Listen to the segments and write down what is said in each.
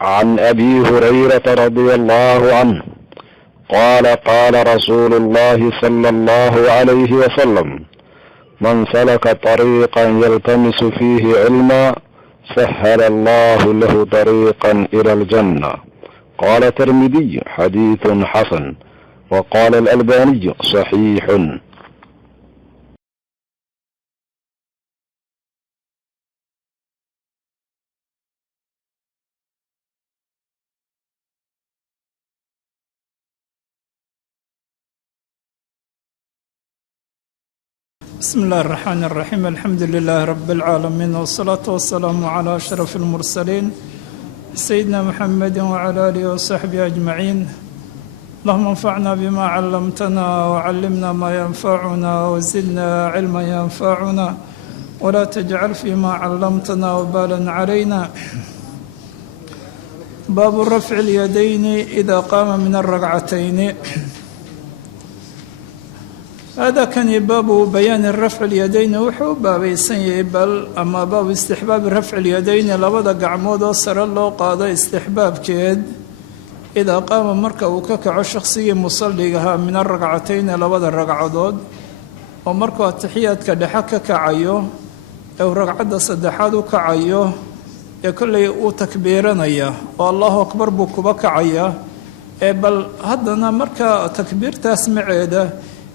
عن أبي هريرة رضي الله عنه قال قال رسول الله صلى الله عليه وسلم: من سلك طريقا يلتمس فيه علما سهل الله له طريقا إلى الجنة. قال الترمذي: حديث حسن. وقال الألباني: صحيح. بسم الله الرحمن الرحيم. الحمد لله رب العالمين، والصلاة والسلام على أشرف المرسلين سيدنا محمد وعلى آله وصحبه أجمعين. اللهم انفعنا بما علمتنا وعلمنا ما ينفعنا وزدنا علما ينفعنا ولا تجعل فيما علمتنا وبالا علينا. باب رفع اليدين إذا قام من الركعتين. هذا كان باب بيان رفع اليدين وحو baabaysan bal ama baab istixbaab rafc اليدين labada gacmood oo sare loo qaado istixbaabkeed إذا qaama marka uu ka kaco shakhsigii musalligaha min الركعتين labada ragcadood oo markuu ataxiyaadka dhexe ka kacayo ee ragcadda saddexaad u kacayo ee kulli uu takbiiranaya oo Allahu akbar buu kuba kacaya ee bal haddana marka takbiirtaas maceeda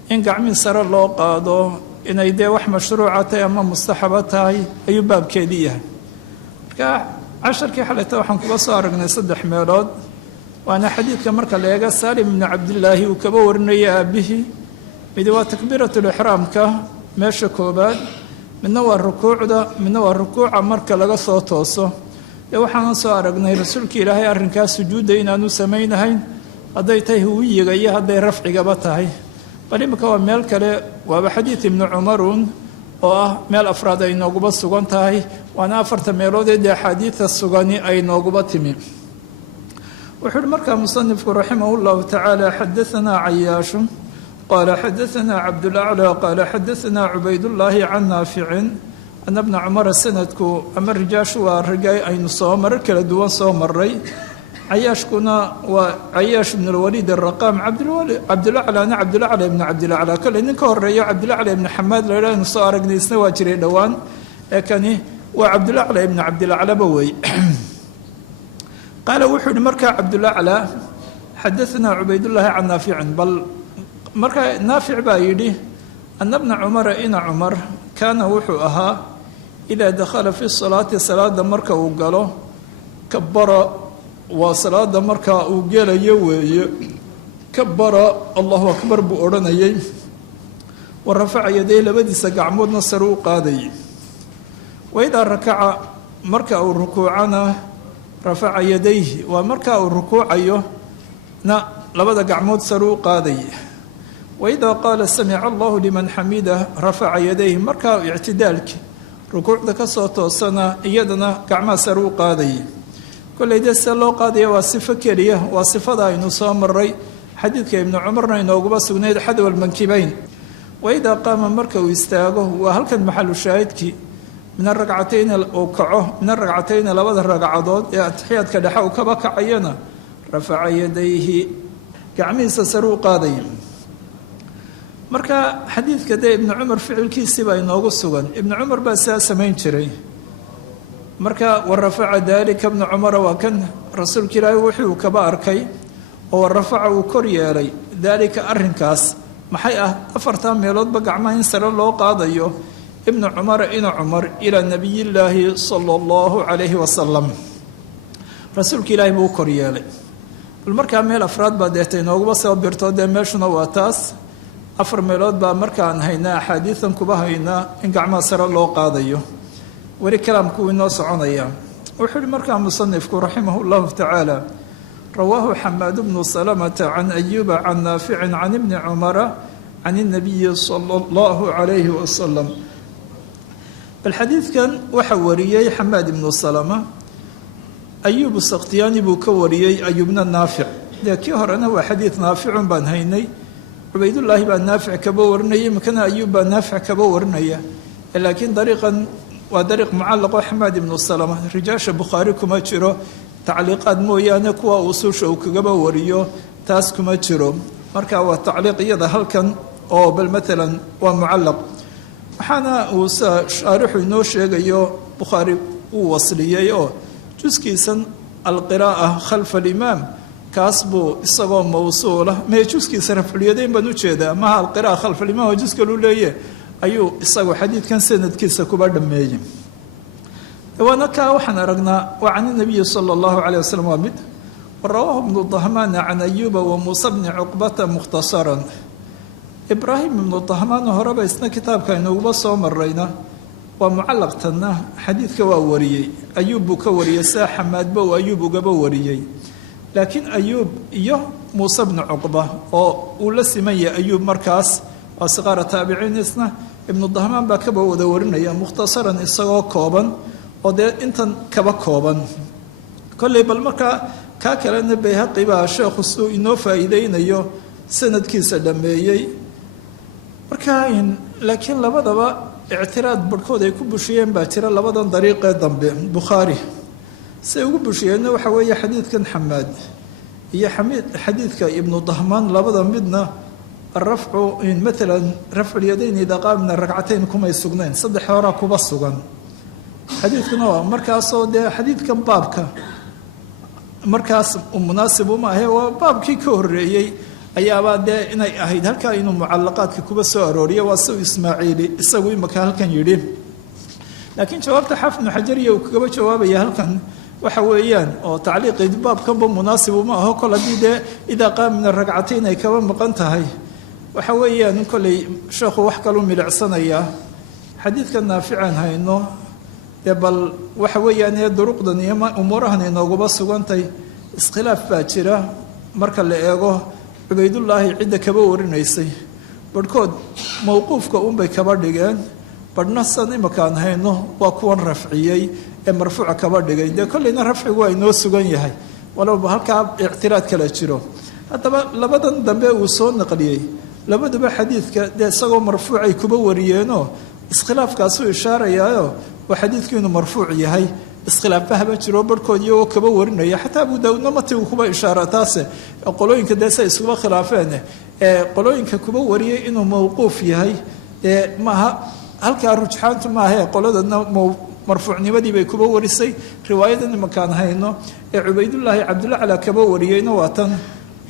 in gacmihi sare loo qaado inay dee wax mashruuca tahay ama mustaxaba tahay ayuu baabkeedii yahay. marka casharkii xalayta waxaan kuga soo aragnay 3 meelood, waana xadiidka marka la eego Saalim ibn Cabdillaahi uu kaba warinayay aabihii. mid waa takbiiratul ixraamka meesha koobaad, midna waa rukuucda, midna waa rukuuca marka laga soo tooso. waxaan soo aragnay rasuulka Ilaahay arrinkaas sujuudda inaanu samaynahayn hadday tahay huwiyiga iyo hadday rafcigaba tahay. bal imika waa meel kale, waaba xadiid ibnu cumarun oo ah meel afraad ay nooguba sugan tahay, waana 4 meelood ee axaadiidta sugani ay nooguba timi. wuxuu uhi markaa musanifku raximahullahu tacaala: xadaanaa cayaashu qaala xadaanaa cabdulaclaa qaala xadaanaa cubaydullaahi can naaficin ana bna cumara. sanadku ama rijaashu waa rigay aynu soo marar kala duwan soo maray. cayaashkuna waa cayaash ibn alwaliid araqaam, cabdulaclaana cabdulacla ibn cabdilacla. kale nin ka horeeyo cabdilacla ibn xamaad la yidhaha inu soo aragnay, isna waa jiray dhowaan, ee kani waa cabdulacla ibn cabdilaclaba wey. qaala wuxuu yihi markaa cabdulacla: xadaanaa cubaydullaahi can naaficin. bal markaa naafic baa yidhi ana bna cumara ina cumar kaana wuxuu ahaa idaa dakhala fi salaati salaada marka uu galo kabara, waa salaada markaa uu gelayo weeye, kabara allahu akbar buu odhanayay, wa rafaca yaday labadiisa gacmoodna sare u qaadayay. waidaa rakaca marka uu rukuucana rafaca yadayhi, waa marka uu rukuucayo na labada gacmood sare u qaadayay. waidaa qaala samica allahu liman xamidah rafaca yadayhi, markaa ictidaalki rukuucda ka soo toosana iyadana gacmaha sare u qaadayay. kolley dee see loo qaadaya waa sifo keliya, waa sifada aynu soo maray xadiidka ibnu cumarna inooguba sugnayd xadwa almankibayn. waidaa qaama marka uu istaago, waa halkan maxalu shaahidkii, min aragcatayn uu kaco, min aragcatayni labada ragcadood ee atixiyaadka dhexe uu kaba kacayana rafaca yadayhi, gacmihiisa sare u qaadaya. marka xadiidka dee ibnu cumar ficilkiisiibaa inoogu sugan, ibnu cumar baa sidaa samayn jiray. marka warafaca daalika bna cumara waa kan rasuulka ilaahay wixii uu kaba arkay, oo warafaca uu kor yeelay daalika arrinkaas maxay ah 4 meeloodba gacmaha in sare loo qaadayo ibnu cumara ina cumar ilaa nabiyillaahi sala allahu calayhi wasalam. rasuulka ilaahay buu u kor yeelay. bal markaa meel afraad baa deetay nooguba soo birto, dee meeshuna waa taas 4 meelood baa markaan haynaa axaadiidan kuba haynaa in gacmaha sare loo qaadayo. weli kalaamku inoo soconaya. wuxuu uhi markaa musanifku raximah llahu tacaala: rawaahu xamaad bnu salamata can ayuuba can naaficin can ibni cumara can الnabiyi sala allahu calayhi wasalam. bal xadiidkan waxa wariyey xamaad ibnu salama, ayuub sakhtiyaani buu ka wariyey, ayuubna naafic. dee kii horena waa xadiid naaficun baan haynay, cubaydullaahi baa naafic kaba warinaya, imikana ayuub baa naafic kaba warinaya. laakiin dariiqan waa dariiq mucallaqo xamaad ibnu salama, rijaasha bukhaari kuma jiro, tacliiqaad mooyaane kuwa usuusha uu kagaba wariyo taas kuma jiro marka waa tacliiq iyada halkan oo bal maalan waa mucallaq waxaana uu shaarixu inoo sheegayo bukhaari uu wasliyey oo juskiisan alqiraa'a khalfa alimaam kaas buu isagoo mawsuula mee juskiisa rafciyadayn baan ujeedaa maha alqiraa'a khalfa alimaam oo juska lu leeye ayuu isagu xadiidkan sanadkiisa kuba dhameeyey waana kaa waxaan aragnaa waa can nabiyi sala allahu caleyh wasalam waa mid warawaahu ibnu dahmaana can ayuuba wa muusa bni cuqbata mukhtasaran ibraahim ibnu dahmaan horeba isna kitaabka inuguba soo marayna waa mucallaqtanna xadiidka waa wariyey ayuub buu ka wariyey saa xamaadba uu ayuub ugaba wariyey laakiin ayuub iyo muuse bni cuqba oo uu la siman yahay ayuub markaas waa siqaara taabiciin isna ibnu dahmaan baa kaba wada warinaya mukhtasaran isagoo kooban oo dee intan kaba kooban kolley bal markaa kaa kalena bayhaqi baa sheekhu siduu inoo faa'iideynayo sanadkiisa dhameeyey markaa laakiin labadaba ictiraad barhkood ay ku bushiyeen baa jira labadan dariiqee dambe bukhaari siay ugu bushiyeenna waxa weeye xadiidkan xamaad iyo xadiidka ibnu dahmaan labada midna arafcu maalan rafculyadayn idaa qaama min aragcatayn kumay sugnayn saddex horaa kuba sugan xadiidkuna waa markaasoo dee xadiidkan baabka markaas munaasib uma ahe waa baabkii ka horeeyey ayaabaa dee inay ahayd halkaa inuu mucallaqaadka kuba soo arooriyo waa si ismaaciili isagu imaka halkan yidhi laakiin jawaabta xaafid ibnu xajariya uu kagaba jawaabaya halkan waxa weeyaan oo tacliiqi baabkanba munaasib uma aho kol haddii dee idaa qaama min aragcatayn ay kaba maqan tahay waxa weeyaan kolley sheekhu wax kalu milicsanayaa xadiidka naafican hayno dee bal waxa weeyaan ee duruqdan iyo umuurahan inooguba sugantay iskhilaaf baa jira marka la eego cubaydullaahi cidda kaba warinaysay barhkood mowquufka unbay kaba dhigeen barhna san imakaan hayno waa kuwan rafciyey ee marfuuca kaba dhigay dee kolleyna rafcigu waa inoo sugan yahay walaba halkaa ictiraad kala jiro haddaba labadan dambe uu soo naqliyey labaduba xadiidka dee isagoo marfuucay kuba wariyeenoo iskhilaafkaasuu ishaarayaayo waa xadiidku inuu marfuuc yahay iskhilaafba haba jiro barhkood iyagoo kaba warinaya xataa abu daawudna matigu kuba ishaara taase qolooyinka dee say iskuba khilaafeen ee qolooyinka kuba wariyay inuu mawquuf yahay dee maaha halkaa rujxaantu maahae qoladana marfuucnimadii bay kuba warisay riwaayadan imakaan hayno ee cubaydullaahi cabdulacla kaba wariyeyna waa tan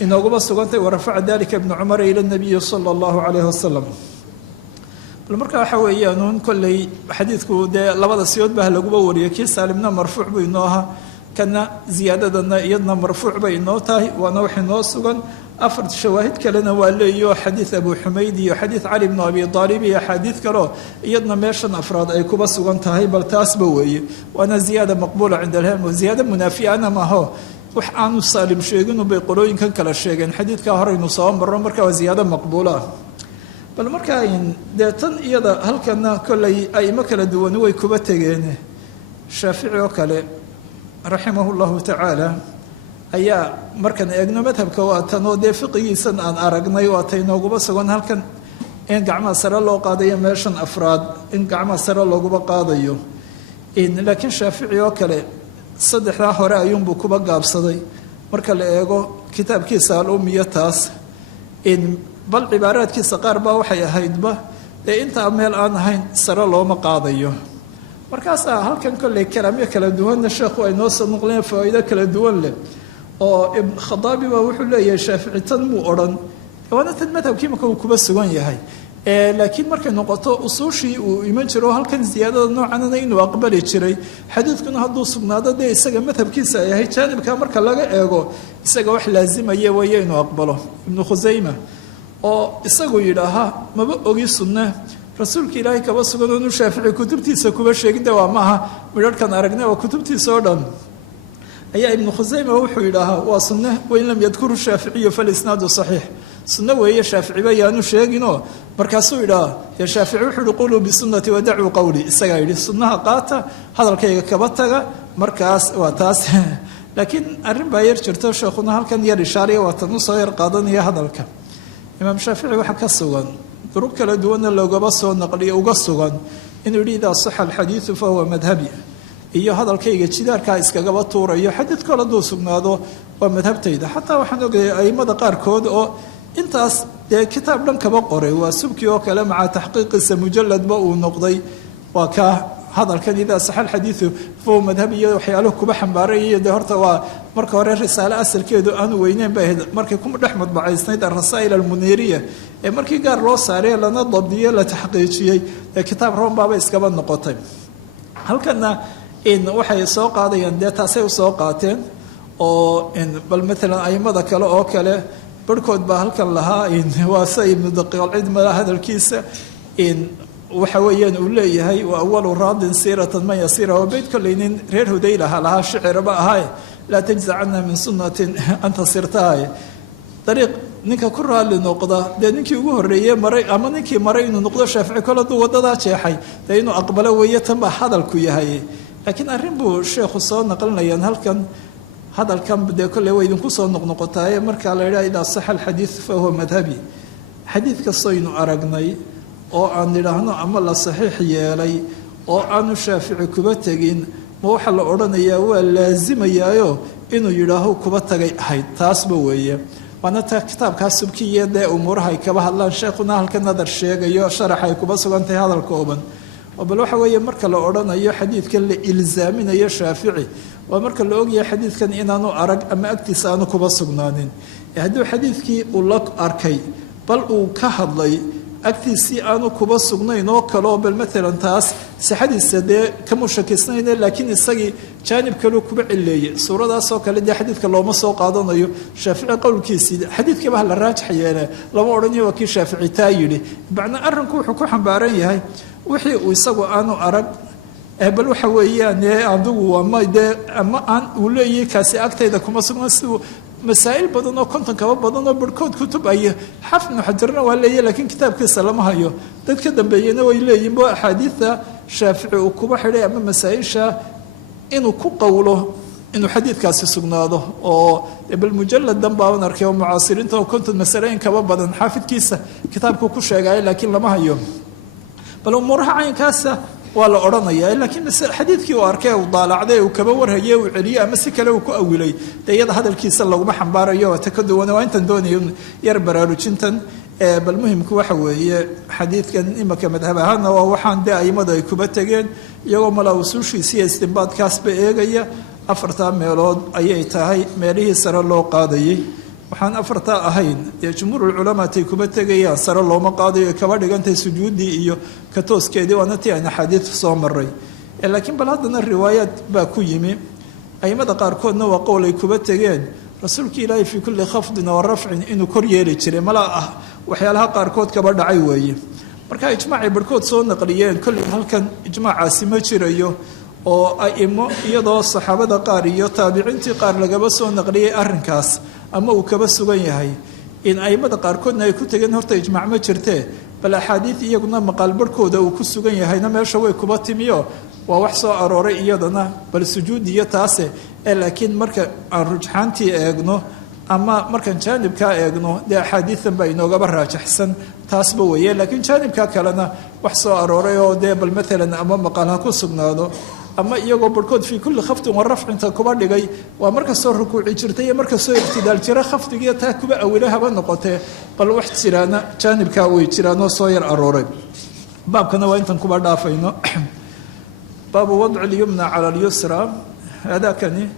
inooguba sugantay warafaca dalika ibnu cumara ila nabiyi sala allahu calayhi wasalam bal marka waxa weeyaanuun kolley xadiidku dee labada siyood baa laguba wariyay kii saalimna marfuuc buu inoo ahaa kana ziyaadadana iyadna marfuuc bay inoo tahay waana wax inoo sugan afar shawaahid kalena waa leeyo xadiid abu xumayd iyo xadiid cali bnu abi aalib iyo axaadiid kaleo iyadna meeshan afraad ay kuba sugan tahay bal taasba weeye waana ziyaada maqbuula cinda alham ziyaada munaafiana maaho wax aanu saalim sheeginubay qolooyinkan kala sheegeen xadiidkaa horeynu soo marro marka waa ziyaado maqbuula bal markaa dee tan iyada halkana kolley aimo kala duwani way kuba tegeen shaafici oo kale raximahu llahu tacaala ayaa markaan eegno madhabka waa tan oo dee fiqigiisan aan aragnay waa tay nooguba sugan halkan in gacmaha sare loo qaadayo meeshan afraad in gacmaha sare looguba qaadayo laakiin shaafici oo kale saddexdaa hore ayuunbuu kuba gaabsaday marka la eego kitaabkiisa al-umiya taas bal cibaaraadkiisa qaar baa waxay ahaydba dee intaa meel aan ahayn sare looma qaadayo markaasaa halkan kolley kalaamyo kala duwanna sheekhu ay noo soo noqleen faa'iido kala duwan leh oo ibn khadaabi baa wuxuu leeyahay shaafici tan muu odhan waana tan madhabkii marka uu kuba sugan yahay laakiin markay noqoto usuushii uu iman jiro halkan ziyaadada noocanana inuu aqbali jiray xadiidkuna hadduu sugnaado dee isaga madhabkiisa ay ahayd jaanibka marka laga eego isaga wax laazimaya weeye inuu aqbalo ibnu khusayma oo isagu yidhaahaa maba ogi sunne rasuulka ilaahay kaba sugan oonu shaafici kutubtiisa kuba sheeginde waa maaha midharhkan aragne waa kutubtiisa oo dhan ayaa ibnu khusayma wuxuu yidhaahaa waa sunne wain lam yadkuru shaaficiyu falisnaadu saxiix sunno weeye shaaficiba yaanu sheeginoo markaasuu yidhaha dee shaafici wuxuu yihi quluu bisunnati wadacuu qowli isagaa yidhi sunnaha qaata hadalkayga kaba taga markaas waa taas laakiin arrin baa yar jirto sheekhuna halkan yar ishaariya waa tan usoo yar qaadanaya hadalka imaam shaafici waxaa ka sugan duruq kala duwanna loogaba soo naqliyo uga sugan inuu yidhi idaa saxa alxadiidu fahuwa madhabi iyo hadalkayga jidaarkaa iskagaba tuurayo xadiid kale hadduu sugnaado waa madhabtayda xataa waxaan ogayay a'immada qaarkood oo intaas dee kitaab dhan kaba qoray waa subki oo kale maca taxqiiqiisa mujalladba uu noqday waa kaa hadalkan idaa saxa alxadiidu fahuwa madhab iyo waxyaaluhu kuba xambaarayaiyo dee horta waa marka hore risaale asalkeedu aanu weyneyn bay ahayd markay ku dhex madbacaysnayd arasaa'il almuniiriya ee markii gaar loo saaray lana dabdiyo la taxqiijiyey ee kitaab roombaaba iskaba noqotay halkana waxay soo qaadayaan dee taasay usoo qaateen oo bal maalan a'immada kale oo kale barhkood baa halkan lahaa waa sa ibnu daqiiqalcid mala hadalkiisa waxa weeyaan uu leeyahay wa awalu raadin siiratan man yasiira waa beyd kolley nin reer hudaylaha lahaa shiciraba ahaaye laa tajza cana min sunnatin anta sirtahaye dariiq ninka ku raalli noqda dee ninkii ugu horreeyey maray ama ninkii maray inuu noqdo shaafici kole hadduu waddadaa jeexay dee inuu aqbalo weeye tan baa hadalku yahay laakiin arrin buu sheekhu soo naqlinayaan halkan hadalkan dee kolley way idinku soo noqnoqotaaye markaa la yidhaha idaa saxa alxadiid fa huwa madhabi xadiid kastoynu aragnay oo aan nidhaahno ama la saxiix yeelay oo aanu shaafici kuba tegin ma waxaa la odhanayaa waa laasimayaayo inuu yidhaaho kuba tagay ahayd taasba weeye waana ta kitaabkaa subkiya dee umuuraha ay kaba hadlaan sheekhuna halka nadar sheegayo sharax ay kuba sugan tahay hadal kooban oo bal waxa weeye marka la odhanayo xadiidkan la ilsaaminayo shaafici waa marka la ogyahay xadiidkan inaanu arag ama agtiisa aanu kuba sugnaanin hadduu xadiidkii uu la arkay bal uu ka hadlay agtiisii aanu kuba sugnayn oo kaleo bal maalan taas sixadiisa dee kama shakisnayne laakiin isagii jaanib kaleu kuba cileeyey suuradaasoo kale dee xadiidka looma soo qaadanayo shaafici qowlkiisii xadiidkiiba hala raajax yeele lama odhanayo waa kii shaafici taa yidhi macnaa arrinku wuxuu ku xambaaran yahay wixii uu isagu aanu arag bal waxa weeyaan adigu ama dee ama aan uu leeyahay kaasi agtayda kuma sugna siduu masaa'il badan oo konton kaba badan oo barhkood kutub ay xafid ibnu xajarna waa leeyahy laakiin kitaabkiisa lama hayo dad ka dambeeyena way leeyihin bo axaadiidta shaafici uu kuba xidhay ama masaa-isha inuu ku qowlo inuu xadiidkaasi sugnaado oo bal mujalladan baaban arkay oo mucaasiriinta oo konton masale in kaba badan xaafidkiisa kitaabku ku sheegaayo laakiin lama hayo bal umuuraha caynkaasa waa la odhanaya laakiin xadiidkii uu arkay uu daalacday uu kaba warhaye uu celiyey ama si kale uu ku awilay dee iyada hadalkiisa laguma xambaarayo waa ta ka duwane waa intan doonayo yar baraarujintan bal muhimku waxa weeye xadiidkan imaka madhab ahaana waa waxaan dee aimadu ay kuba tegeen iyagoo mala usuushiisa iyo istinbaadkaasba eegaya afartaa meelood ayay tahay meelihii sare loo qaadayay waxaan afartaa ahayn dee jumhuurulculamaatay kuba tegayaan sare looma qaadayo kaba dhigantahay sujuuddii iyo ka tooskeedii waana tii aan axaadiid soo maray laakiin bal haddana riwaayaad baa ku yimi aimada qaarkoodna waa qowl ay kuba tegeen rasuulka ilaahay fii kulli khafdin wa rafcin inuu kor yeeli jiray mala ah waxyaalaha qaarkood kaba dhacay weeye marka ijmaacay barhkood soo naqliyeen kolley halkan ijmaacaasi ma jirayo oo aimo iyadoo saxaabada qaar iyo taabiciintii qaar lagaba soo naqliyay arrinkaas ama uu kaba sugan yahay in aimada qaarkoodna ay ku tegeen horta ijmaac ma jirtee bal axaadiid iyaguna maqaal barhkooda uu ku sugan yahayna meesha way kuba timiyo waa wax soo arooray iyadana bal sujuud iyo taase laakiin marka aan rujxaantii eegno ama markaan jaanibkaa eegno dee axaadiidan baa inoogaba raajaxsan taasba weeye laakiin jaanibka kalena wax soo arooray oo dee bal maalan ama maqaal ha ku sugnaado ama iyagoo barhkood fii kulli khafdin wa rafcinta kuba dhigay waa markastoo rukuuci jirtay iyo markastoo ibtidaal jira khafdigiiyo taa kuba awila haba noqotee bal wax jiraana jaanibkaa way jiraanoo soo yar arooray baabkana waa intan kuba dhaafayno baabu wadci lyumna cala alyusra haadaakani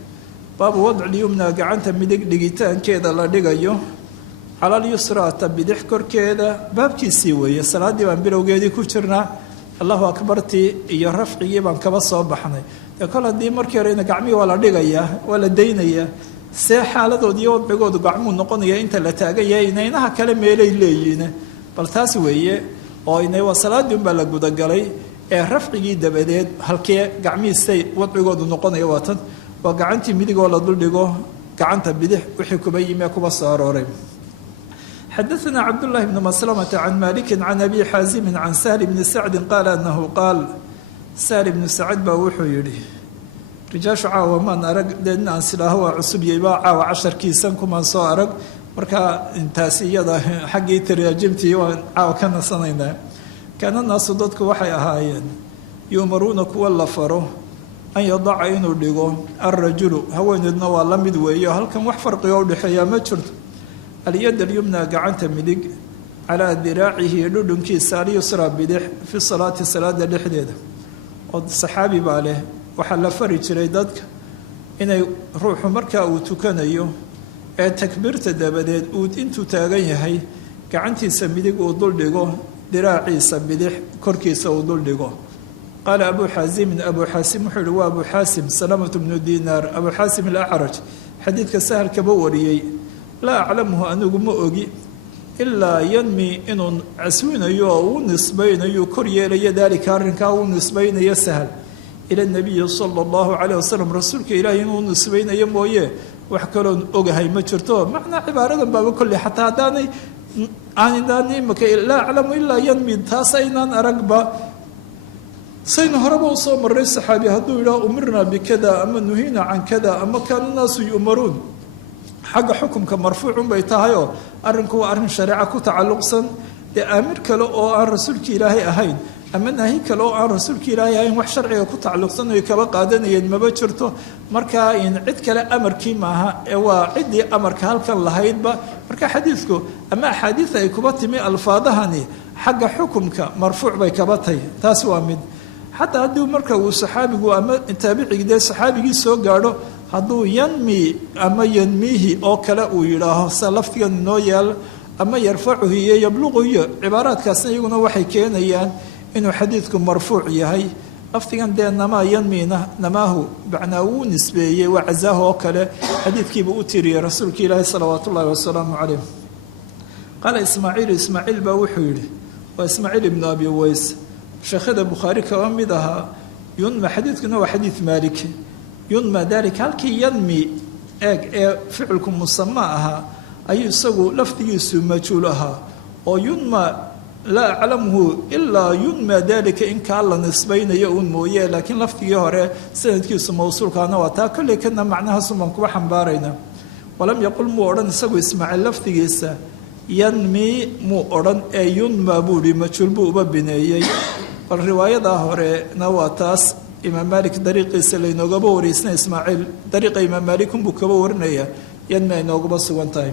baabu wadci lyumna gacanta midig dhigitaankeeda la dhigayo cala alyusra ta bidix korkeeda baabkiisii weeye salaaddii baan bilowgeedii ku jirnaa allahu akbartii iyo rafcigii baan kaba soo baxnay ee kol haddii markii horena gacmihii waa la dhigayaa waa la daynayaa see xaaladood iyo wadcigoodu gacmuu noqonaya inta la taagan yahay inaynaha kale meelay leeyihiin bal taas weeye oo inay waa salaaddii unbaa la gudagalay ee rafcigii dabadeed halkee gacmihiisay wadcigoodu noqonaya waa tan waa gacantii midigoo la duldhigo gacanta bidix wixii kuba yimi ee kuba soo arooray xadaثna cabdالlahi bn masلmة can maliki can abi xaazimi can sahl bni sacdi qaala anahu qaal sahl bnu sacd baa wuxuu yihi rijaashu caawa maan arag dee in aan silaaho waa cusubyayba caawa casharkiisan kumaan soo arag markaa intaasi iyada xaggii taraajimtii waan caawa ka nasanaynaa kaana naasu dadku waxay ahaayeen yu'maruuna kuwa la faro an yadaca inuu dhigo alrajulu haweeneedna waa la mid weeyo halkan wax farqigo udhexeeyaa ma jirto alyad alyumna gacanta midig calaa diraacihi dhudhunkiisa alyusra bidix fi salaati salaada dhexdeeda oo saxaabi baa leh waxaa la fari jiray dadka inay ruuxu markaa uu tukanayo ee takbiirta dabadeed uu intuu taagan yahay gacantiisa midig uu duldhigo diraaciisa bidix korkiisa uu duldhigo qaala abu xaasimin abu xaasim wuxuu yihi waa abu xaasim salamatu bnu dinaar abu xaasim alacraj xadiidka sahal kaba wariyey laa aclamuhu anigu ma ogi ilaa yanmi inuu caswinayo oo uu nisbaynayo kor yeelayo daalika arrinkaa uu nisbaynayo sahal ila nabiyi sala allahu calayh wasalam rasuulka ilaahi inuu nisbaynayo mooye wax kaloon ogahay ma jirto macnaa cibaaradan baaba kolley xataa haddaanay aanidaan imaka laa aclamu ilaa yanmi taas aynaan aragba saynu horeba usoo marray saxaabi hadduu yidhaha umirnaa bikada ama nuhiina can kada ama kaana naasu yu'maruun xagga xukumka marfuucun bay tahayoo arrinku waa arrin shareeca ku tacalluqsan dee aamir kale oo aan rasuulka ilaahay ahayn ama naahi kale oo aan rasuulka ilaahay ahayn wax sharciga ku tacalluqsan oy kaba qaadanayeen maba jirto markaa cid kale amarkii maaha ee waa ciddii amarka halkan lahaydba marka xadiidku ama axaadiid ay kuba timi alfaadahani xagga xukumka marfuuc bay kaba tahay taas waa mid xataa haddii marka uu saxaabigu ama taabicigi dee saxaabigii soo gaadho hadduu yanmi ama yanmihi oo kale uu yidhaaho sida laftigan inoo yaal ama yarfacuhu iyo yabluqu iyo cibaaraadkaasna iyaguna waxay keenayaan inuu xadiidku marfuuc yahay laftigan dee namaa yanmina namaahu macnaa wuu nisbeeyey waa cazaahu oo kale xadiidkiiba u tiriyey rasuulka ilaahi salawaatu ullahi wasalaamu calayh qaala ismaaciil baa wuxuu yidhi waa ismaaciil ibnu abi ways sheekhada bukhaari kaba mid ahaa yunma xadiidkuna waa xadiid maaliki yunma dalika halkii yanmi eeg ee ficilku musama ahaa ayuu isagu lafdigiisu majhuul ahaa oo yunma laa aclamuhu ilaa yunma dalika in kaa la nisbaynayo uun mooye laakiin lafdigii hore sanadkiisu mawsuulkaana waa taa kolley kana macnahaasuun baan kuba xambaarayna walam yaqul muu odhan isagu ismaaciil lafdigiisa yanmi muu odhan ee yunma buu hi majhuul buu uba bineeyey bal riwaayadaa horena waa taas imaam maalik dariiqiisa laynoogaba wariysna ismaaciil dariiqa imaam maalikunbuu kaba warinayaa yanmi ay nooguba sugan tahay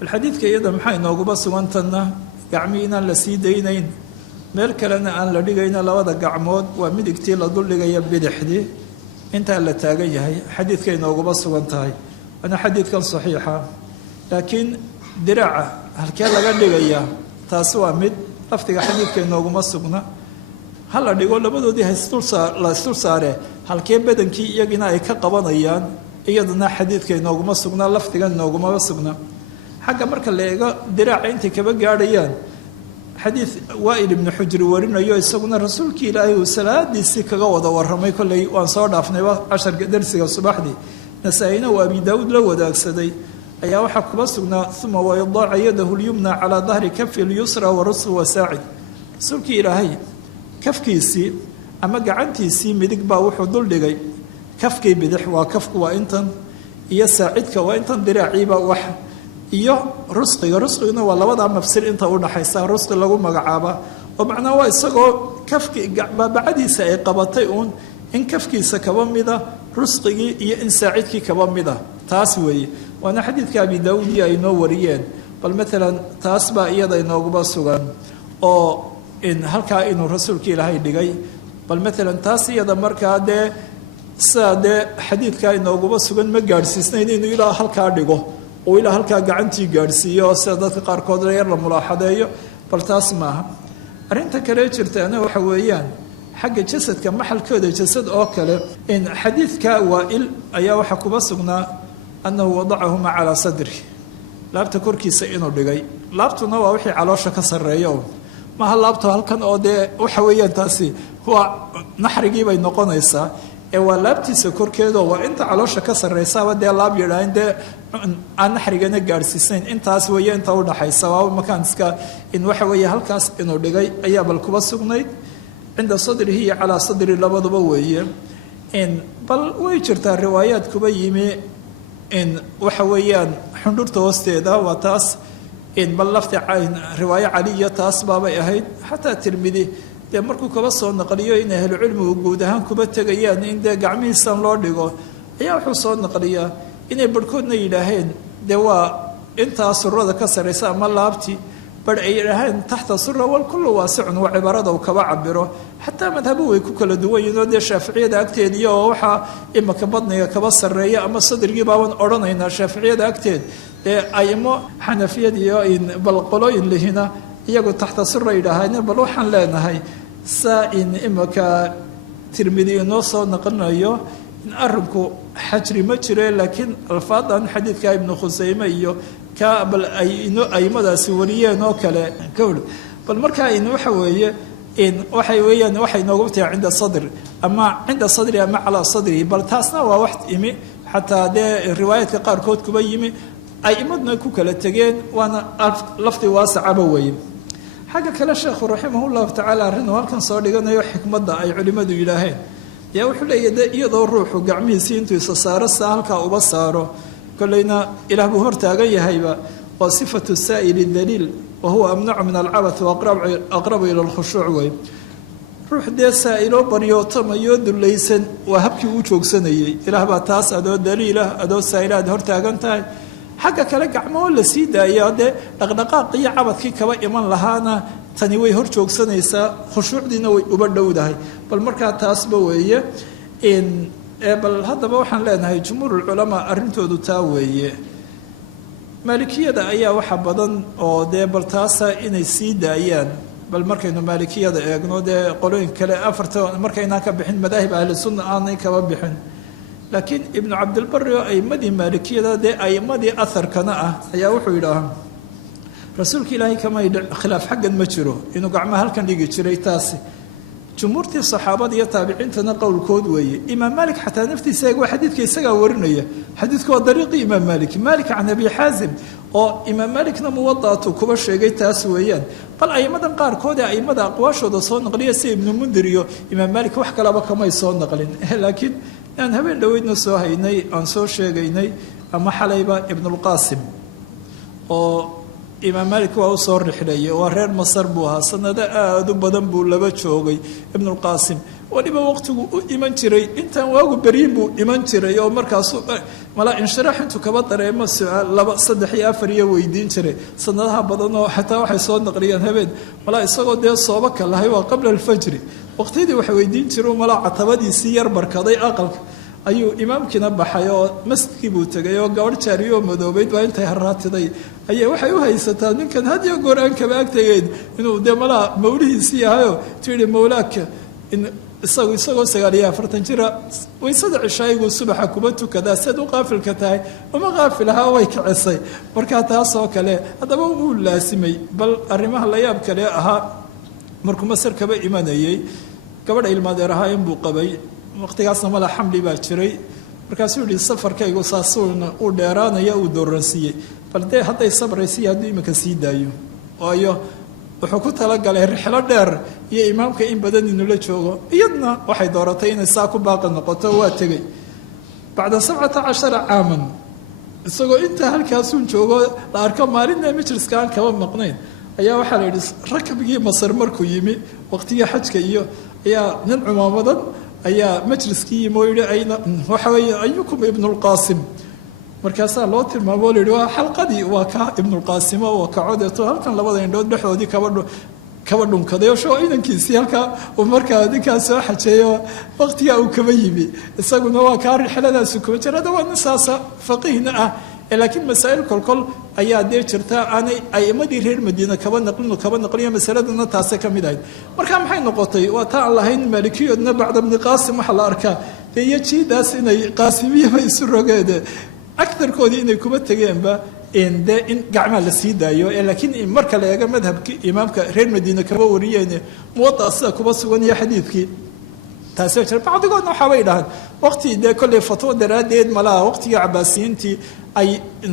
bal xadiidka iyada maxaa inooguba sugantana gacmii inaan la sii daynayn meel kalena aan la dhigayna labada gacmood waa midigtii la duldhigaya bidixdii intaa la taagan yahay xadiidka inooguba sugan tahay waana xadiidkan saxiixa laakiin diraaca halkee laga dhigayaa taasi waa mid lafdiga xadiidka inooguma sugna ha la dhigo labadoodii la isdul saare halkee badankii iyagina ay ka qabanayaan iyadana xadiidka inooguma sugna lafdigan inoogumaba sugna xagga marka la eego diraaca intay kaba gaadhayaan xadiid waail ibnu xujri warinayo isaguna rasuulkii ilaahay uu salaadiisii kaga wada warramay kolley waan soo dhaafnayba casharka darsiga subaxdii nasaa-ina uu abi daawuud la wadaagsaday ayaa waxaa kuba sugnaa uma wayadaaca yadahu lyumna calaa dahri kafi lyusra warusfu wasaacid rasuulkii ilaahay kafkiisii ama gacantiisii midig baa wuxuu duldhigay kafkii bidix waa kafku waa intan iyo saacidka waa intan diraaciiba wax iyo rusqiguna waa labadaa mafsir inta udhaxaysa rusqi lagu magacaaba oo macnaa waa isagoo kafki baabacadiisa ay qabatay uun in kafkiisa kaba mida rusqigii iyo in saacidkii kaba mida taas weeye waana xadiidka abi daawuud ay noo wariyeen bal maalan taas baa iyada inooguba sugan oo halkaa inuu rasuulka ilaahay dhigay bal maalan taas iyada markaa dee sidaa dee xadiidkaa inooguba sugan ma gaadhsiisnayn inuu ilaa halkaa dhigo oo ilaa halkaa gacantii gaadhsiiyo oo sida dadka qaarkood yar la mulaaxadeeyo bal taas maaha arrinta kale jirtaana waxa weeyaan xagga jasadka maxalkooda jasad oo kale in xadiidka waail ayaa waxaa kuba sugnaa annahu wadacahuma calaa sadri laabta korkiisa inuu dhigay laabtuna waa wixii caloosha ka sarreeya maaha laabto halkan oo dee waxa weeyaan taasi waa naxrigii bay noqonaysaa ee waa laabtiisa korkeeda waa inta caloosha ka sarraysaaba dee laab yidhaahin dee aan naxrigana gaadhsiisnayn intaas weeye inta udhaxaysa waaba makaaniska in waxa weeye halkaas inuu dhigay ayaa bal kuba sugnayd cinda sadrihi iyo calaa sadri labaduba weeye bal way jirtaa riwaayaad kuba yimi waxa weeyaan xundhurta hoosteeda waa taas bal lafti riwaayo caliya taas baabay ahayd xataa tirmidi dee markuu kaba soo naqliyo in ahlucilmigu guud ahaan kuba tegayaan in dee gacmihiisan loo dhigo ayaa wuxuu soo naqliyaa inay barhkoodna yidhaaheen dee waa intaa surada ka saraysa ama laabtii bar ay yidhaaheen taxta sura walkullu waasicun waa cibaarada uu kaba cabiro xataa madhabo way ku kala duwan yihin oo dee shaaficiyada agteediiyo oo waxaa imaka badniga kaba sarreeya ama sadrigii baaban odhanaynaa shaaficiyada agteed dee aimo xanafiyad iyo bal qolooyin lihina iyagu taxta sura yidhaaheen bal waxaan leenahay saa in imaka tirmidi inoo soo naqlinayo in arinku xajri ma jire laakiin alfaadan xadiidka ibnu khusayme iyo ka bal ay aimadaasi wariyeen oo kale gowr bal markaa in waxa weeye in waxay weeyaan waxay noogu tahay cinda sadr ama cinda sadri ama calaa sadri bal taasna waa wax imi xataa dee riwaayaadka qaarkood kuba yimi aimadna ku kala tegeen waana lafdi waasacaba weeye xagga kale sheekhu raximahullahu tacaala arrin halkan soo dhiganayo xikmadda ay culimmadu yidhaaheen yaa wuxuu leeyahay iyadoo ruuxu gacmihiisii intuu isa saaro saa halkaa uba saaro kollayna ilaah buu hortaagan yahayba waa sifatu saa'ili daliil wa huwa amnacu min alcabath wa aqrabu ila alkhushuuc wey ruux dee saa'iloo baryootamayoo dullaysan waa habkii uu joogsanayey ilaah baa taas adoo daliilah adoo saa'ila aad hortaagan tahay xagga kale gacmoo la sii daaya dee dhaqdhaqaaqiyo cabadkii kaba iman lahaana tani way hor joogsanaysaa khushuucdiina way uba dhowdahay bal markaa taasba weeye bal haddaba waxaan leenahay jumhuurulculamaa arrintoodu taa weeye maalikiyada ayaa waxa badan oo dee bal taasa inay sii daayaan bal markaynu maalikiyada eegno dee qolooyin kale afarta markaynaan ka bixin madaahib ahli sunna aanay kaba bixin laakiin ibnu cabdilbari oo aimadii maalikiyada dee aimadii aharkana ah ayaa wuxuu yidhaahaa rasuulka ilaahay kamay khilaaf xaggan ma jiro inuu gacmaha halkan dhigi jiray taasi jumhuurtii saxaabada iyo taabiciintana qowlkood weeye imaam maalik xataa naftiisa waa xadiidka isagaa warinaya xadiidku waa dariiqii imaam maalik maalik can abi xaasim oo imaam maalikna muwadaatuu kuba sheegay taas weeyaan bal aimadan qaarkood ee aimada aqwaashooda soo naqliya sida ibnu mundir iyo imaam maalik wax kalaba kamay soo naqlin laakiin aan habeen dhoweydna soo haynay aan soo sheegaynay ama xalayba ibnulqaasim oo imaam maalik waa u soo rixlayay waa reer masar buu ahaa sanado aada u badan buu laba joogay ibnulqaasim waliba waqtigu u iman jiray intaan waagu beryin buu iman jiray oo markaasu malaa inshiraax intuu kaba dareemo su-aal 2 3 iyo 4 iyo weydiin jiray sanadaha badan oo xataa waxay soo naqliyeen habeen malaa isagoo dee sooba ka lahay waa qabla alfajri waqtiyadii waxa weydiin jiray malaa catabadiisii yar barkaday aqalka ayuu imaamkiina baxay oo masjidkii buu tegay oo gabadh jaariyo madoobeyd baa intay haraatiday ayay waxay u haysataa ninkan had iyo goor aan kaba agtegeyn inuu dee malaa mawlihiisii yahayo tihi mawlaaka isagoo 49 jira waysada cishaayigu subaxa kuba tukadaa siad u qaafilka tahay uma qaafilahaa way kicisay markaa taas oo kale haddaba uu laasimay bal arrimaha la yaab kale ahaa markuu masar kaba imanayey gabadha ilmaadeer ahaa inbuu qabay waqtigaasna mala xamli baa jiray markaasuu yihi safarkaygu saasuuna uu dheeraanaya uu dooransiiyey bal dee hadday sabraysiiyo hadduu iminka sii daayo waayo wuxuu ku talagalay rixlo dheer iyo imaamka in badan inula joogo iyadna waxay dooratay inay saa ku baaqi noqoto waa tegey bacda 17 caaman isagoo intaa halkaasuun joogo la arko maalinna majliska aan kaba maqnayn ayaa waxaa la yidhi rakabigii masar markuu yimi waqtigii xajka iyo ayaa nin cumaamadan ayaa majliskii yimi oo yidhi ayna waxa weeye ayukum ibnulqaasim markaasaa loo tilmaamo la yidhi waa xalqadii waa ka ibnulqaasimo waa ka codeeto halkan labada indhood dhexdoodii kaba dhunkaday oo shoo inankiisii halkaa uu markaa ninkaa soo xajeeyo waqtigaa uu kaba yimi isaguna waa kaa rixladaasu kuma jira hadda waa nin saasa faqiihna ah laakiin masaa'il kolkol ayaa dee jirta aanay aimadii reer madiina kaba naqliyo masaladana taasay ka mid ahayd markaa maxay noqotay waa taa aan lahayn maalikiyoodna bacda bni qaasim waxaa la arkaa dee iyo jiidaas inay qaasimiyaba isu rogeede agarkoodii inay kuba tegeenba dee in gacmaa la sii daayo laakiin marka la eego madhabkii imaamka reer madiina kaba wariyeen muwadaa sida kuba sugan iyo xadiidkii taasi jira bacdigoodna waxaabay dhahaan waqti dee kolley fatwo daraaddeed malaha waqtigii cabaasiyiintii ay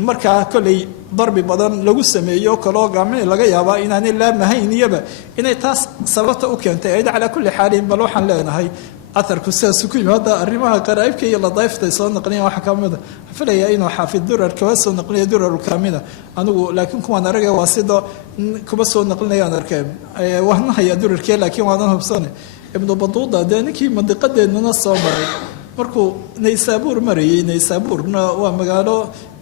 markaa kolley darbi badan lagu sameeyo kaloo gacmihii laga yaabaa inaanay laamahayn iyaba inay taas sababta u keentay ayda calaa kulli xaalin bal waxaan leenahay aharku sidaasuu ku yimi hadda arrimaha qaraa'ibka iyo ladayfta ay soo naqliyan waxa ka mida filayaa inuu xaafid durar kaga soo naqliya durar kamida anigu laakiin kuwaan aragay waa sida kuba soo naqlinayaan arkay waan hayaa durarkee laakiin waanan hubsane ibnu baduuda dee ninkii mandiqadeennana soo maray markuu naysaabuur marayay naysaabuurna waa magaalo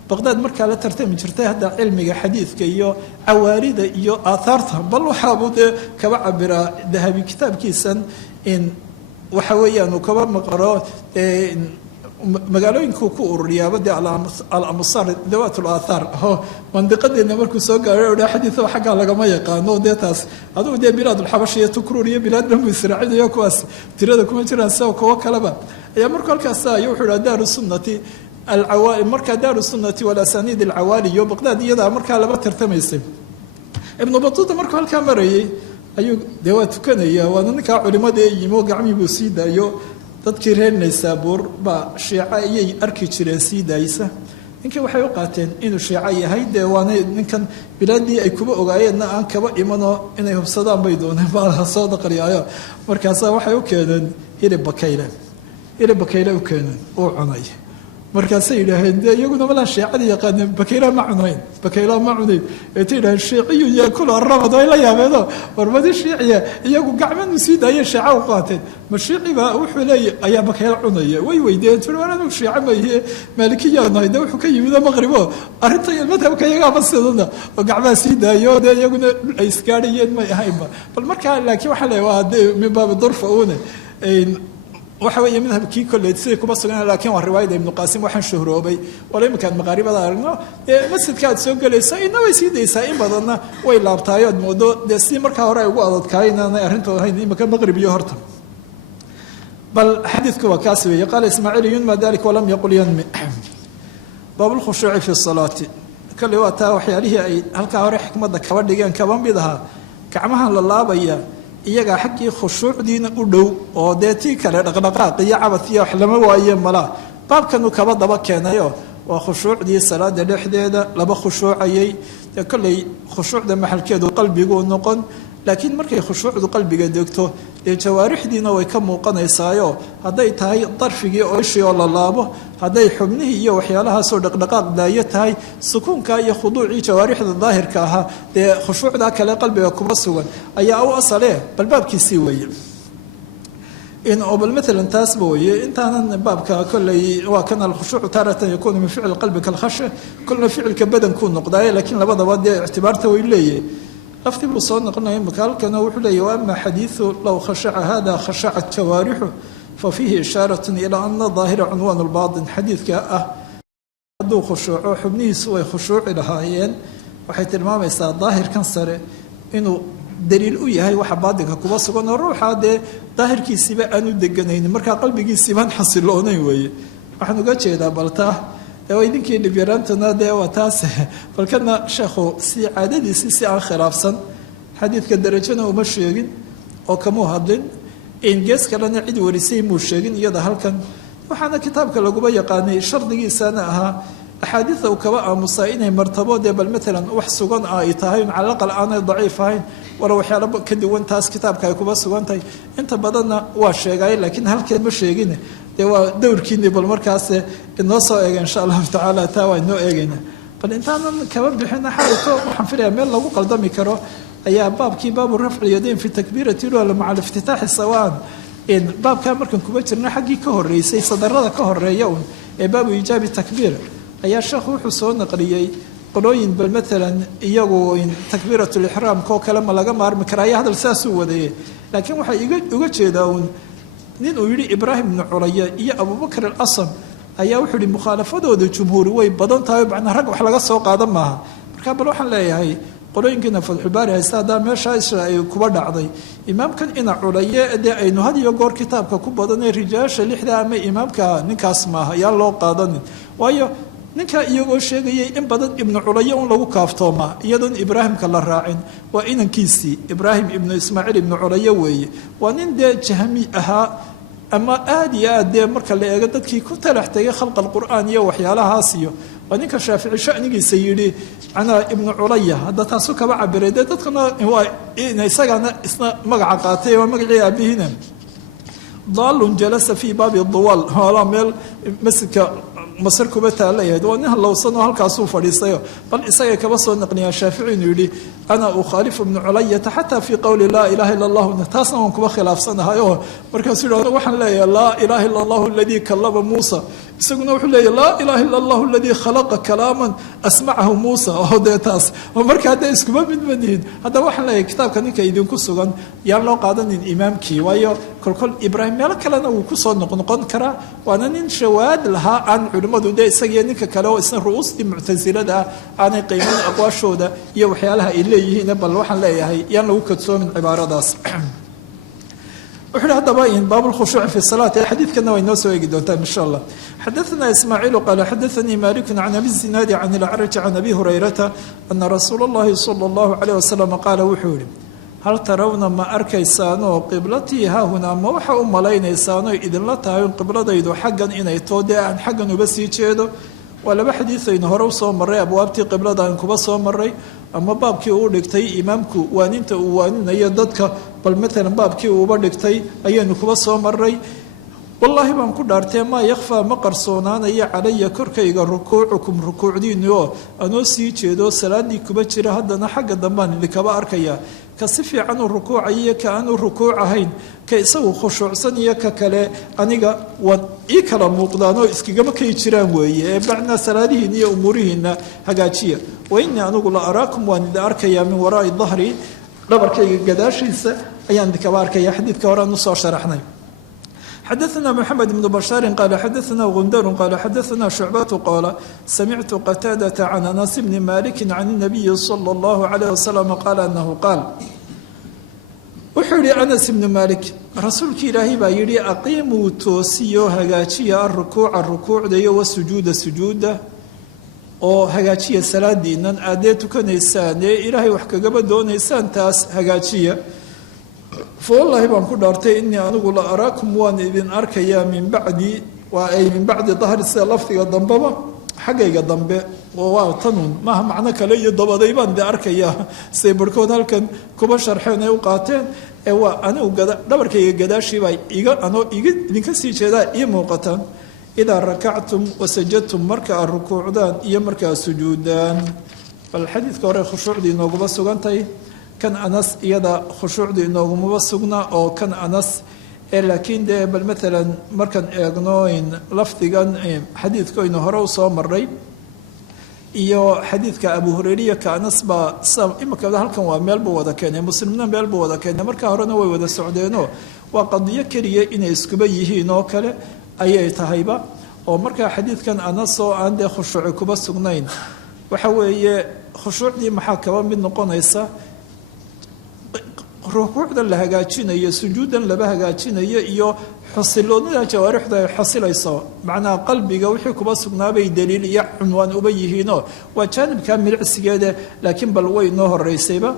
baqdaad markaa la tartami jirtay hadda cilmiga xadiidka iyo cawaarida iyo aathaarta bal waxaabuu dee kaba cabiraa dahabi kitaabkiisan in waxa weeyaan uu kaba maqaro magaalooyinkuu ku ururiyaaba dee alamusaar dawaat laathaar oo mandiqadeena markuu soo gaaro dha xadiido xaggaa lagama yaqaano dee taas adugu dee bilaadulxabash iyo tukruur iyo bilaad dhanbu israaciil kuwaas tirada kuma jiraan sida kuwo kaleba ayaa marka halkaas ayuu wuxuu dhaha daaru sunnati markaa daaru sunnati walasaniid alcawaali iyo baqdaad iyadaa markaa laba tartamaysay ibnu batuuta markuu halkaa marayay ayuu dee waa tukanaya waana ninkaa culimada ee yimi oo gacmii buu sii daayo dadkii reer naysaabuur baa shiico ayay arki jireen sii daaysa ninkii waxay u qaateen inuu shiico yahay dee waana ninkan bilaadii ay kuba ogaayeenna aan kaba imanoo inay hubsadaan bay dooneen baa soo daqriyaayo markaasaa waxay u keeneen hilib bakayle u keeneen uu cunay markaasay yidhaaheen dee iyaguna malaan shiicada yaqaaneen bakayla ma cunayn eeta yidhaheen shiiciyun yaakulu arabad way la yaabeeno warmadi shiiciya iyagu gacmanu sii daayeen shiica u qaateen ma shiiciba wuxuu leeya ayaa bakayla cunaya way weydeen tii war anigu shiica mayihe maalikiyaa nahay dee wuxuu ka yimid maqribo arrinta madhabka iyagaama sidana oo gacmaha sii daayo dee iyaguna ay isgaadhayeen may ahaynba bal markaa laakiin waxaa leeya waa dee min baabi durfa uune waxa weeye madhabkii kolley siday kuma sugan laakiin waa riwaayada ibnu qaasim waxaan shuhroobay wala iminkaan maqaaribada aragno dee masjidka aad soo gelayso ina way sii daysaa in badanna way laabtaayo aad moodo dee si markaa hore ay ugu adadkaay inaanay arrintooda ahayn imika maqrib iyo horta bal xadiidku waa kaas weeye qaala ismaaciil yunma dalik walam yaqul yanmi baab lkhushuuci fi salaati kolley waa taa waxyaalihii ay halkaa hore xikmadda kaba dhigeen kaba mid ahaa gacmahan la laabaya iyagaa xaggii khushuucdiina u dhow oo dee tii kale dhaqdhaqaaq iyo cabad iyo wax lama waaye malaa baabkanuu kaba daba keenayo waa khushuucdii salaada dhexdeeda laba khushuucayay dee kolley khushuucda maxalkeedu qalbiguu noqon laakiin markay khushuucdu qalbiga degto dee jawaarixdiina way ka muuqanaysaayo hadday tahay darfigii oo ishii oo la laabo hadday xubnihii iyo waxyaalahaasoo dhaqdhaqaaq daayo tahay sukuunka iyo khuduucii jawaarixda daahirka ahaa dee khushuucdaa kale qalbiga kuma sugan ayaa u asale bal baabkiisii weeye oo bal maalan taasba weeye intaanan baabka kolley waa kan alkhushuucu taaratan yakuunu min ficli qalbi kalkhasha kolna ficilka badankuu noqdaaye laakiin labadaba dee ictibaarta way leeyahay laftii buu soo noqonaya imika halkana wuxuu leeyahy waama xadiidu low khashaca hada khashacat jawaarixu fa fiihi ishaarat ilaa ana daahira cunwaan lbaatin xadiidka ah hadduu khushuuco xubnihiisu way khushuuci lahaayeen waxay tilmaamaysaa daahirkan sare inuu daliil u yahay waxa baatinka kuba sugan oo ruuxa dee daahirkiisiiba aanu deganaynin markaa qalbigiisiibaan xasiloonayn weeye waxaan uga jeedaa baltaa waa idinkii dhibyaraantana dee waa taas balkana sheekhu si caadadiisii si aan khilaafsan xadiidka darajana uma sheegin oo kamuu hadlin gees kalena cid warisay muu sheegin iyada halkan waxaana kitaabka laguma yaqaanay shardigiisana ahaa axaadiida uu kaba aamusaa inay martabo dee bal maalan wax sugan ay tahay calaqal aanay daciif ahayn wala waxyaala ka duwan taas kitaabka ay kuba sugan tahay inta badanna waa sheegay laakiin halkeed ma sheegin dee waa dowrkiini bal markaas inoo soo eega insha allahu tacaala taa waa inoo eegayna bal intaanan kaba bixina xaalito waxaan filayaa meel lagu qaldami karo ayaa baabkii baabu rafci yadayn fi takbiirati lula maca aliftitaaxi sawaan baabkaa markan kuba jirna xaggii ka horeysay sadarada ka horeeya un ee baabu iijaabi takbiir ayaa sheekhu wuxuu soo naqliyey qolooyin bal maalan iyagu takbiirat lixraamka oo kale ma laga maarmi karaa ayaa hadal saasuu wadaye laakiin waxaa uga jeedaa uun nin uu yidhi ibraahim ibnu culaya iyo abubakr alasam ayaa wuxuu yihi mukhaalafadooda jumhuuri way badan tahay macnaa rag wax laga soo qaadan maaha markaa bal waxaan leeyahay qolooyinkiina fatxubaari haysta haddaa meeshaa isra ay kuba dhacday imaamkan ina culaye dee aynu had iyo goor kitaabka ku badanee rijaasha lixda ama imaamka ninkaas maaha yaan loo qaadanin waayo ninkaa iyagoo sheegayay in badan ibnu culaye un lagu kaaftoomaa iyadoon ibraahimka la raacin waa inankiisii ibraahim ibnu ismaaciil ibnu culaye weeye waa nin dee jahmi ahaa ama aada iyo aad dee marka la eego dadkii ku talax tegay khalqa alqur'aan iyo waxyaalahaas iyo waa ninka shaafici shanigiisa yidhi manaa ibnu culaya hadda taasu kaba cabiray dee dadkana waa isagana isna magaca qaatay waa magacii aabihiina daalun jalasa fii baabi duwal hoolaa meel masjidka masar kuba taalayahayd waa nin halowsan oo halkaasuu fadhiistayo bal isagay kaba soo naqliyaa shaafici inuu yidhi ana ukhaalifu ibnu culayata xataa fii qowli laa ilaha illa allahu taasna waan kuba khilaafsanahay oo markaasuu yidhahdo waxaan leeyahay laa ilaha illa allahu aladii kallama muusa isaguna wuxuu leeyahy laa ilaha illa allahu aladii khalaqa kalaaman asmacahu muusa oo dee taas oo marka hadday iskuma midmanihin haddaba waxaan leeyahay kitaabka ninka idinku sugan yaan loo qaadanin imaamkii waayo kolkol ibraahim meelo kalena wuu kusoo noqnoqon karaa waana nin shawaad lahaa aan culimmadu dee isagiyo ninka kale oo isna ru'uustii muctasilada ah aanay qiimayn aqwaashooda iyo waxyaalaha ay leeyihiin bal waxaan leeyahay yaan lagu kadsoomin cibaaradaas wuxuu hi haddaba in baab lkhushuuci fi salaati xadiidkana way noo soo eegi doontaan insha allah xadaثna ismaaciilu qaala xadaثanii maliku can abi zinaadi can ilacraji can abi hurayrata ana rasuula اllahi salى اllahu عalيه wasalam qaala wuxuu yihi hal tarawna ma arkaysaanoo qiblatii haahunaa ma waxa u malaynaysaanoo idinla tahay qibladaydu xaggan inay too dee aan xaggan uba sii jeedo waa laba xadiid aynu hore usoo marray abwaabtii qiblada aan kuba soo maray ama baabkii uu dhigtay imaamku waaninta uu waaninayo dadka bal maalan baabkii uuba dhigtay ayaynu kuba soo maray wallaahi baan ku dhaartee maa yakhfaa ma qarsoonaanaya calaya korkayga rukuucukum rukuucdiinu oo anoo sii jeedo salaadii kuba jira haddana xagga dambaan idinkaba arkaya ka si fiican u rukuucayiyo ka aan u rukuuc ahayn ka isagu khushuucsan iyo ka kale aniga waan ii kala muuqdaanoo iskagama kay jiraan weeye ee bacnaa salaadihiina iyo umuurihiina hagaajiya wa innii anigu la araakum waan idin arkayaa min waraa'i dahri dhabarkayga gadaashiisa ayaan idinkaba arkaya xadiidka hore aan usoo sharaxnay xadaثna mxamed بn bashاari qaala xadaثna gundar qaala xadaثna shucbaة qaala samictu qataadaةa can anas bni maliki can الnabiyi salى اllahu عalيه wasalam qaala anahu qaal wuxuu yihi anas ibnu malik rasuulki ilaahay baa yihi aqiimuu toosiyo hagaajiya arukuuca rukuucda iyo wasujuuda sujuuda oo hagaajiya salaadiinan aadee tukanaysaan ee ilaahay wax kagaba doonaysaan taas hagaajiya fawallaahi baan ku dhaartay inii anigu la araakum waan idin arkayaa min bacdi waa ay min bacdi dahri sida lafdiga dambeba xaggayga dambe waa tanun maaha macno kale iyo dabaday baan idin arkayaa siday barhkood halkan kuba sharxeen ay u qaateen ee waa anigu dhabarkayga gadaashiibaa anoo idinka sii jeedaa ii muuqataan idaa rakactum wasajadtum marka aad rukuucdaan iyo marka aad sujuudaan bal xadiidka hore khushuucdii inooguma sugantahay kan anas iyada khushuucda inoogumaba sugna oo kan anas ee laakiin dee bal maalan markaan eegno lafdigan xadiidkaynu hore usoo maray iyo xadiidka abu hureyriya ka anas baa imika halkan waa meel buu wada keenay muslimna meel buu wada keenay markaa horena way wada socdeenoo waa qadiyo keliya inay iskuba yihiin oo kale ayay tahayba oo markaa xadiidkan anas oo aan dee khushuuci kuba sugnayn waxa weeye khushuucdii maxaa kaba mid noqonaysa rukuucdan la hagaajinayo sujuudan laba hagaajinayo iyo xasiloonida jawaarixda ay xasilayso macnaha qalbiga wixii kuba sugnaabay daliil iyo cunwaan uba yihiinoo waa jaanibka milcsigeeda laakiin bal way noo horeysayba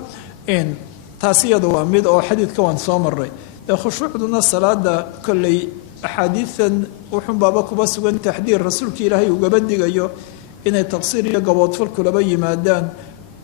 taasi iyada waa mid oo xadiidka waan soo maray khushuucduna salaada kolley axaadiidan wuxun baaba kuba sugan taxdiir rasuulka ilaahay ugaba digayo inay taqsiir iyo gaboodfal kulaba yimaadaan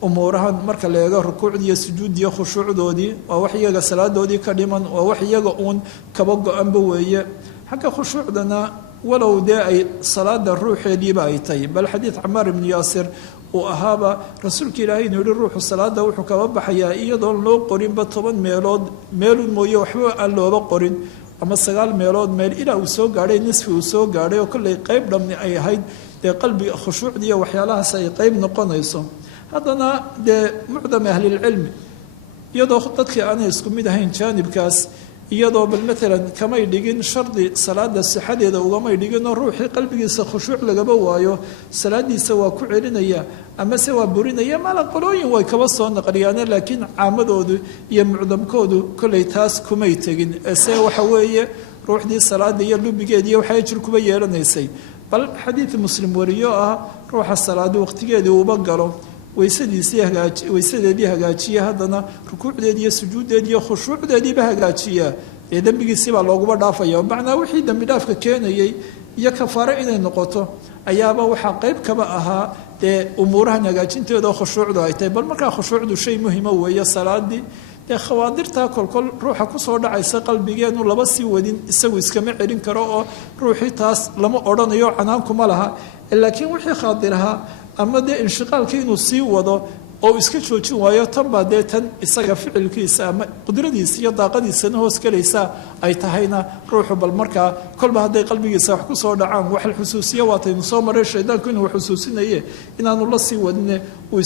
umuurahan marka la eego rukuucdiiyo sujuudiyo khushuucdoodii waa wax iyaga salaadoodii ka dhiman waa wax iyaga uun kaba go-anba weeye xagga khushuucdana walow dee ay salaada ruuxeediiba ay tahay bal xadiid camaar ibnu yaasir uu ahaaba rasuulka ilaahay inuu yihi ruuxu salaada wuxuu kaba baxayaa iyadoon loo qorinba 10 meelood meelun mooye waxba aan looba qorin ama 9 meelood meel ilaa uu soo gaadhay nisfi uu soo gaadhay oo kolley qayb dhamni ay ahayd dee qalbiga khushuucdiiyo waxyaalahaas ay qayb noqonayso haddana dee mucdam ahlilcilmi iyadoo dadkii aanay isku mid ahayn jaanibkaas iyadoo bal maalan kamay dhigin shardi salaada sixadeeda ugamay dhiginoo ruuxii qalbigiisa khushuuc lagaba waayo salaadiisa waa ku celinaya amase waa burinaya mala qolooyin way kaba soo naqliyaane laakiin caamadoodu iyo mucdamkoodu kolley taas kumay tegin se waxa weeye ruuxdii salaada iyo lubigeediiy waxay jir kuba yeelanaysay bal xadiid muslim wariyo ah ruuxa salaada waqtigeedii uuba galo waysadeedii hagaajiya haddana rukuucdeedi iyo sujuuddeedi iyo khushuucdeediiba hagaajiya dee dembigiisibaa looguba dhaafaya macnaa wixii dembi dhaafka keenayay iyo kafaaro inay noqoto ayaaba waxaa qayb kaba ahaa dee umuurahan hagaajinteeda khushuucdu ay tahay bal markaa khushuucdu shay muhima weeye salaadii dee khawaadirtaa kolkol ruuxa kusoo dhacaysa qalbigeenu laba sii wadin isagu iskama celin karo oo ruuxii taas lama odhanayo canaankuma laha laakiin wixii khaadirahaa ama dee inshiqaalkii inuu sii wado oo iska joojin waayo tan baa dee tan isaga ficilkiisa ama qudradiisa iyo daaqadiisana hoos gelaysa ay tahayna ruuxu bal markaa kolba hadday qalbigiisa wax kusoo dhacaan wax la xusuusiya waataynu soo maray shaydaanku inuu xusuusinaye inaanu la sii wadine uu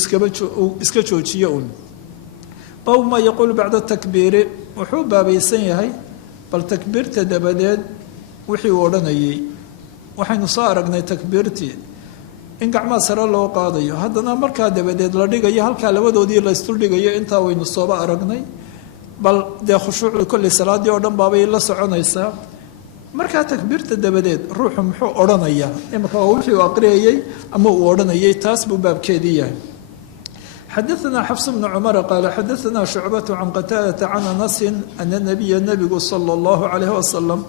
iska joojiyo un baabu maa yaquulu bacda takbiiri wuxuu baabaysan yahay bal takbiirta dabadeed wixii uu odhanayay waxaynu soo aragnay takbiirtii in gacmaha sare loo qaadayo haddana markaa dabadeed la dhigayo halkaa labadoodii la isduldhigayo intaa waynu sooba aragnay bal dee khushuucda kolley salaaddii oo dhan baabay la soconaysaa markaa takbiirta dabadeed ruuxu muxuu odhanayaa imika waa wixii uu aqriyayey ama uu odhanayay taas buu baabkeedii yahay xadaثna xfs bn cmr qaala xadaثna shucbaة can qataadata can anasi ana nabiya nabigu salى اllahu عalayh wasalam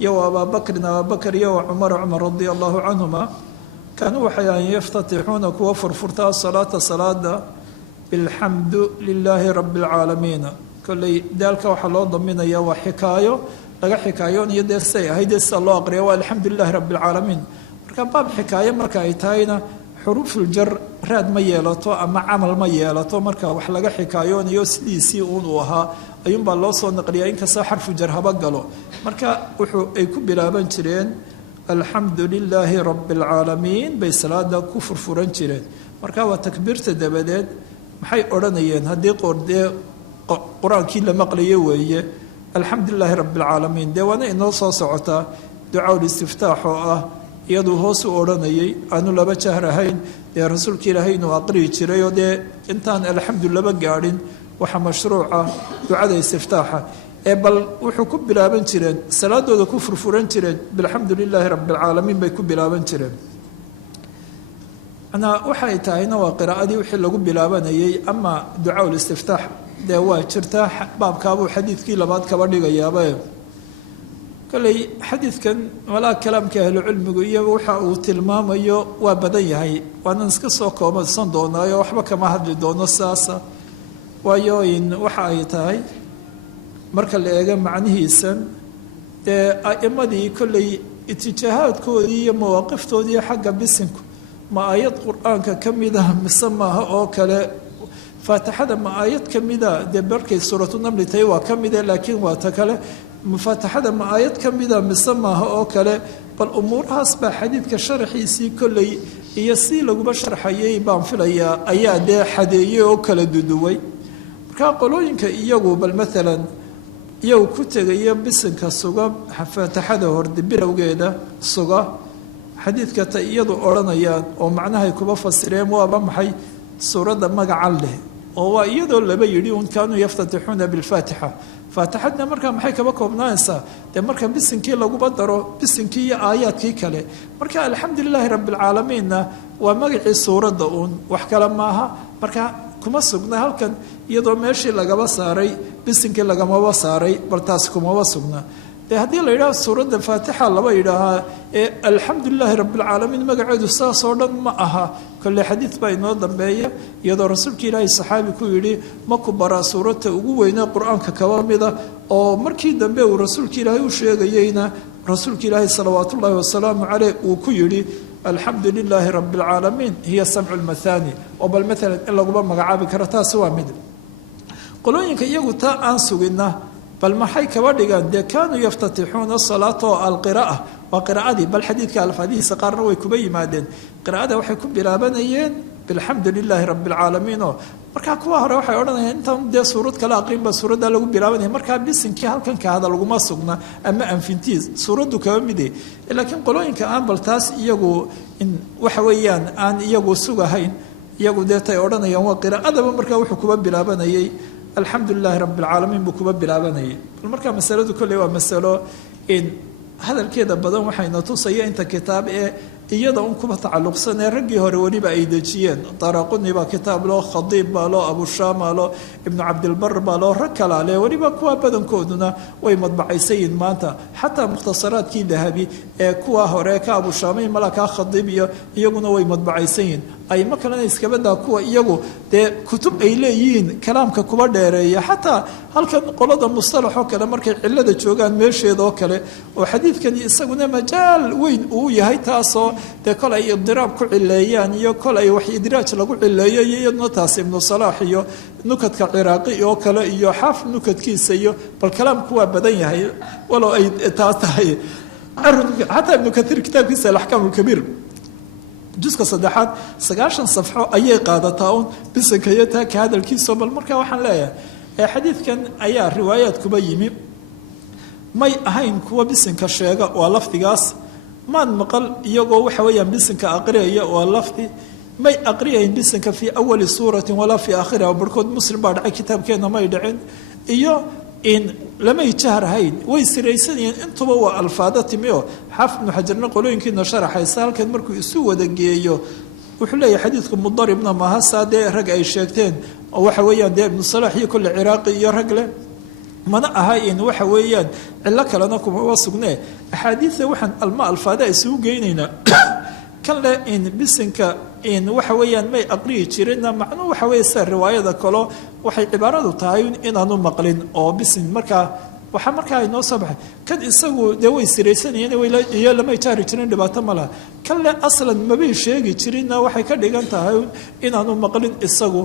iyo abaa bakrin abaa iyo cumar cumar radi allahu canhuma kaanuu waxay ahan yaftatixuuna kuwa furfurtaa salaata salaada bilxamdu lilaahi rabi اlcaalamiin kolley daalka waxaa loo daminaya waa xikaayo laga xikaayoonayo dee say ahayd dee sida loo aqriya waa alxamdu lilahi rabi اlcaalamiin marka baab xikaayo marka ay tahayna xuruufuljar raad ma yeelato ama camal ma yeelato marka wax laga xikaayoonayo sidiisii uun uu ahaa ayuunbaa loo soo naqliyaa inkastoo xarfu jar haba galo marka wuxuu ay ku bilaaban jireen alxamdu lilaahi rabi اlcaalamiin bay salaada ku furfuran jireen marka waa takbiirta dabadeed maxay odhanayeen haddii dee qur-aankii la maqlayo weeye alxamdu lilaahi rabi اlcaalamiin dee waana inoo soo socotaa ducaa listiftaax oo ah iyaduu hoos u odhanayay aanu laba jahr ahayn dee rasuulka ilaahay inuu aqriyi jiray oo dee intaan alxamdu laba gaadhin waxa mashruuca ducada istiftaaxa ee bal wuxuu ku bilaaban jireen salaadooda ku furfuran jireen bilxamdu lilaahi rabi اlcaalamiin bay ku bilaaban jireen manaa waxay tahayna waa qiraa'adii wixii lagu bilaabanayay ama ducaa listiftaax dee waa jirtaa baabkaabuu xadiidkii labaad kaba dhigayaaba kolley xadiidkan walaa kalaamka ahlucilmigu iyo waxa uu tilmaamayo waa badan yahay waanan iska soo koobansan doonaayo waxba kama hadli doono saasa waayo waxa ay tahay marka la eego macnihiisan dee a'imadii kolley itijaahaadkoodii iyo mawaaqiftoodii xagga bisinku ma aayad qur-aanka ka mida mise maaha oo kale faatixada ma aayad ka mida dee markay suuratu namli tahay waa ka mide laakiin waa ta kale mufaataxada ma aayad ka mida mise maaha oo kale bal umuurahaas baa xadiidka sharaxiisii kolley iyo si laguba sharxayay baan filayaa ayaa dee xadeeyey oo kala duduway markaa qolooyinka iyagu bal maalan iyagu ku tegaya bisinka suga faataxada horde bilowgeeda suga xadiidka ta iyadu odhanayaan oo macnahay kuba fasireen waaba maxay suuradda magacan leh oo waa iyadoo laba yidhi un kaanuu yaftatixuuna bilfaatixa faatixadna markaa maxay kaba koobnaanaysaa dee marka bisinkii laguba daro bisinkii iyo aayaadkii kale marka alxamdu lilaahi rabi اlcaalamiinna waa magacii suuradda uun wax kale maaha marka kuma sugna halkan iyadoo meeshii lagaba saaray bisinkii lagamaba saaray bal taas kumaba sugna dee haddii la yidhaha suuradda faatixa laba yidhaahaa ee alxamdu lilaahi rabi اlcaalamiin magaceedu saasoo dhan ma aha kolle xadiid baa inoo dambeeya iyadoo rasuulka ilaahay saxaabi ku yidhi ma ku baraa suuradta ugu weynee qur-aanka kaba mida oo markii dambe uu rasuulka ilaahay u sheegayeyna rasuulka ilaahay salawaat ullaahi wasalaamu caleyh uu ku yidhi alxamdu lilaahi rabi اlcaalamiin hiya samcu lmathani oo bal maalan in laguba magacaabi karo taasi waa mid qolooyinka iyagu taa aan sugina bal maxay kaba dhigaan dee kaanuu yaftatixuuna salaata oo alqira'a waa qiraa'adii bal xadiidka alfaadihiisa qaarna way kuba yimaadeen qiraa'ada waxay ku bilaabanayeen bilxamdu lilaahi rabi اlcaalamiin oo markaa kuwa hore waxay odhanayaan intaan dee suurad kala aqrinba suuraddaa lagu bilaabanaya markaa bisinkii halkan kahada laguma sugna ama anfintiis suuraddu kaba mide laakiin qolooyinka aan bal taas iyagu waxa weeyaan aan iyagu sugahayn iyagu deetay odhanayaan waa qiraa'adaba markaa wuxuu kuba bilaabanayay alxamdu lilaahi rabi اlcaalamiin buu kuba bilaabanayay bal markaa masaladu kolley waa masalo hadalkeeda badan waxayna tusaya inta kitaab ee iyada un kuba tacalluqsan ee raggii hore weliba ay dejiyeen daraquni baa kitaab loo, khadiib baa loo, abushaam baa loo, ibnu cabdilbar baa loo, rag kalaa leh weliba kuwa badankooduna way madbacaysayiin maanta xataa mukhtasaraadkii dahabi ee kuwa hore ka abushaamay malakaa khadiib iyo iyaguna way madbacaysayiin ayma kalena iskabadaa kuwa iyagu dee kutub ay leeyihiin kalaamka kuba dheereeya xataa halkan qolada mustalaxoo kale markay cilada joogaan meesheedoo kale oo xadiidkani isaguna majaal weyn uu yahay taasoo dee kol ay idiraab ku cileeyaan iyo kol ay wax idraaj lagu cileeyo iyo iyaduna taas ibnu salaax iyo nukadka ciraaqi oo kale iyo xaafid nukadkiisa iyo bal kalaamku waa badan yahay walow ay taas tahay xataa ibnu kaiir kitaabkiisa alaxkaam alkabiir juska saddexaad 90 safxo ayay qaadataa un bisanka iyo taa ka hadalkiisa bal markaa waxaan leeyahay xadiidkan ayaa riwaayaad kuba yimi may ahayn kuwa bisanka sheega waa lafdigaas maan maqal iyagoo waxa weeyaan bisanka aqriyaya waa lafdi may aqriyayn bisanka fii awali suuratin walaa fii aakhiriha barkood muslim baa dhacay kitaabkeena may dhicin iyo in lamay jahrahayn way siraysanayeen intuba waa alfaada timi oo xaafid ibnu xajarna qolooyinkiina sharaxaysa halkan markuu isu wada geeyo wuxuu leeyahay xadiidku mudaribna maaha saa dee rag ay sheegteen oo waxa weeyaan dee ibnu salaax iyo kulle ciraaqi iyo rag leh mana aha in waxa weeyaan cillo kalena kuma sugnee axaadiida waxaan alfaada isugu geynaynaa kan leh in bisinka in waxa weeyaan may aqriyi jirinna macnuu waxa weeye sida riwaayada kalo waxay cibaaradu tahay inaanu maqlin oo bisin markaa waxaa markaa inoo soo baxay kan isagu dee way siraysanayeen iyo lamay jaari jirin dhibaato ma laha kan leh aslan mabay sheegi jirinna waxay ka dhigan tahay inaanu maqlin isagu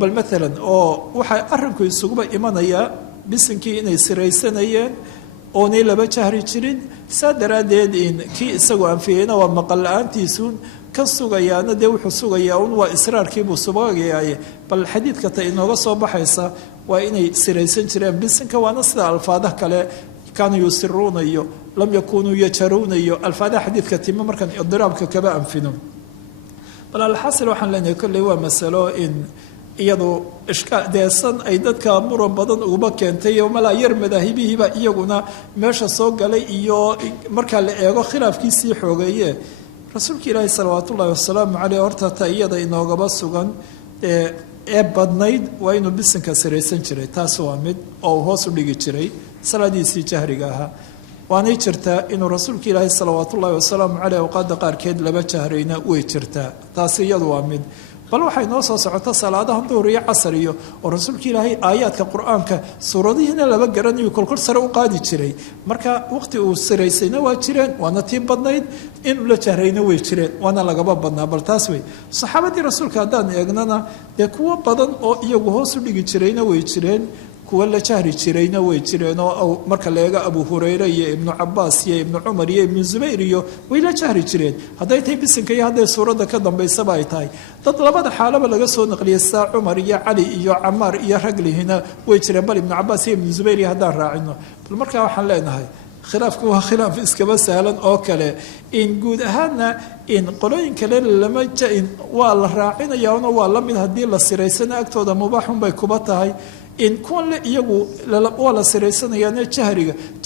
bal maalan oo waxaa arrinku isuguba imanayaa bisinkii inay siraysanayeen oonay laba jahri jirin saa daraaddeed kii isagu anfiyeyna waa maqal la-aantiisuun kan sugayaana dee wuxuu sugayaa un waa israarkiibuu subagayaaye bal xadiidka ta inooga soo baxaysa waa inay siraysan jireen bisinka waana sida alfaadaha kale kaanuu yusiruuna iyo lam yakunuu yajaruuna iyo alfaadaha xadiidka timi markaan idiraabka kaba anfino bal alxasil waxaan leenahay kolley waa masalo in iyadu ishkaal deesan ay dadka muran badan uba keentay oo malaa yar madaahibihiiba iyaguna meesha soo galay iyo markaa la eego khilaafkiisii xoogeeye rasuulka ilaahi salawaat ullaahi wasalaamu caleyh horta ta iyada inoogaba sugan ee badnayd waa inuu bisinka siraysan jiray taas waa mid oo uu hoos u dhigi jiray salaadiisii jahriga ahaa waanay jirtaa inuu rasuulka ilaahi salawaat ullaahi wasalaamu caleyh awqaada qaarkeed laba jahrayna way jirtaa taasi iyadu waa mid bal waxay noo soo socota salaadaha duhur iyo casar iyo oo rasuulka ilaahay aayaadka qur-aanka suuradihiina laba garanayo kolkol sare u qaadi jiray marka waqti uu siraysayna waa jireen waana tii badnayd inuu la jahrayna way jireen waana lagaba badnaa bal taas wey saxaabadii rasuulka haddaan eegnana dee kuwo badan oo iyagu hoos u dhigi jirayna way jireen kuwa la jahri jirayna way jireen oo marka la eego abu hurayre iyo ibnu cabaas iyo ibnu cumar iyo ibnu zubayr iyo way la jahri jireen hadday tahay bisinka iyo hadday suuradda ka dambaysaba ay tahay dad labada xaalaba laga soo naqliyay saa cumar iyo cali iyo camaar iyo raglihina way jireen bal ibnu cabaas iyo ibnu zubayr iyo haddaan raacino bal markaa waxaan leenahay khilaafku waa khilaaf iskaba sahlan oo kale in guud ahaanna in qolooyin kale lama waa la raacinayaana waa la mid haddii la siraysana agtooda mubaaxun bay kuba tahay in kuwan le iyagu waa la siraysanayaane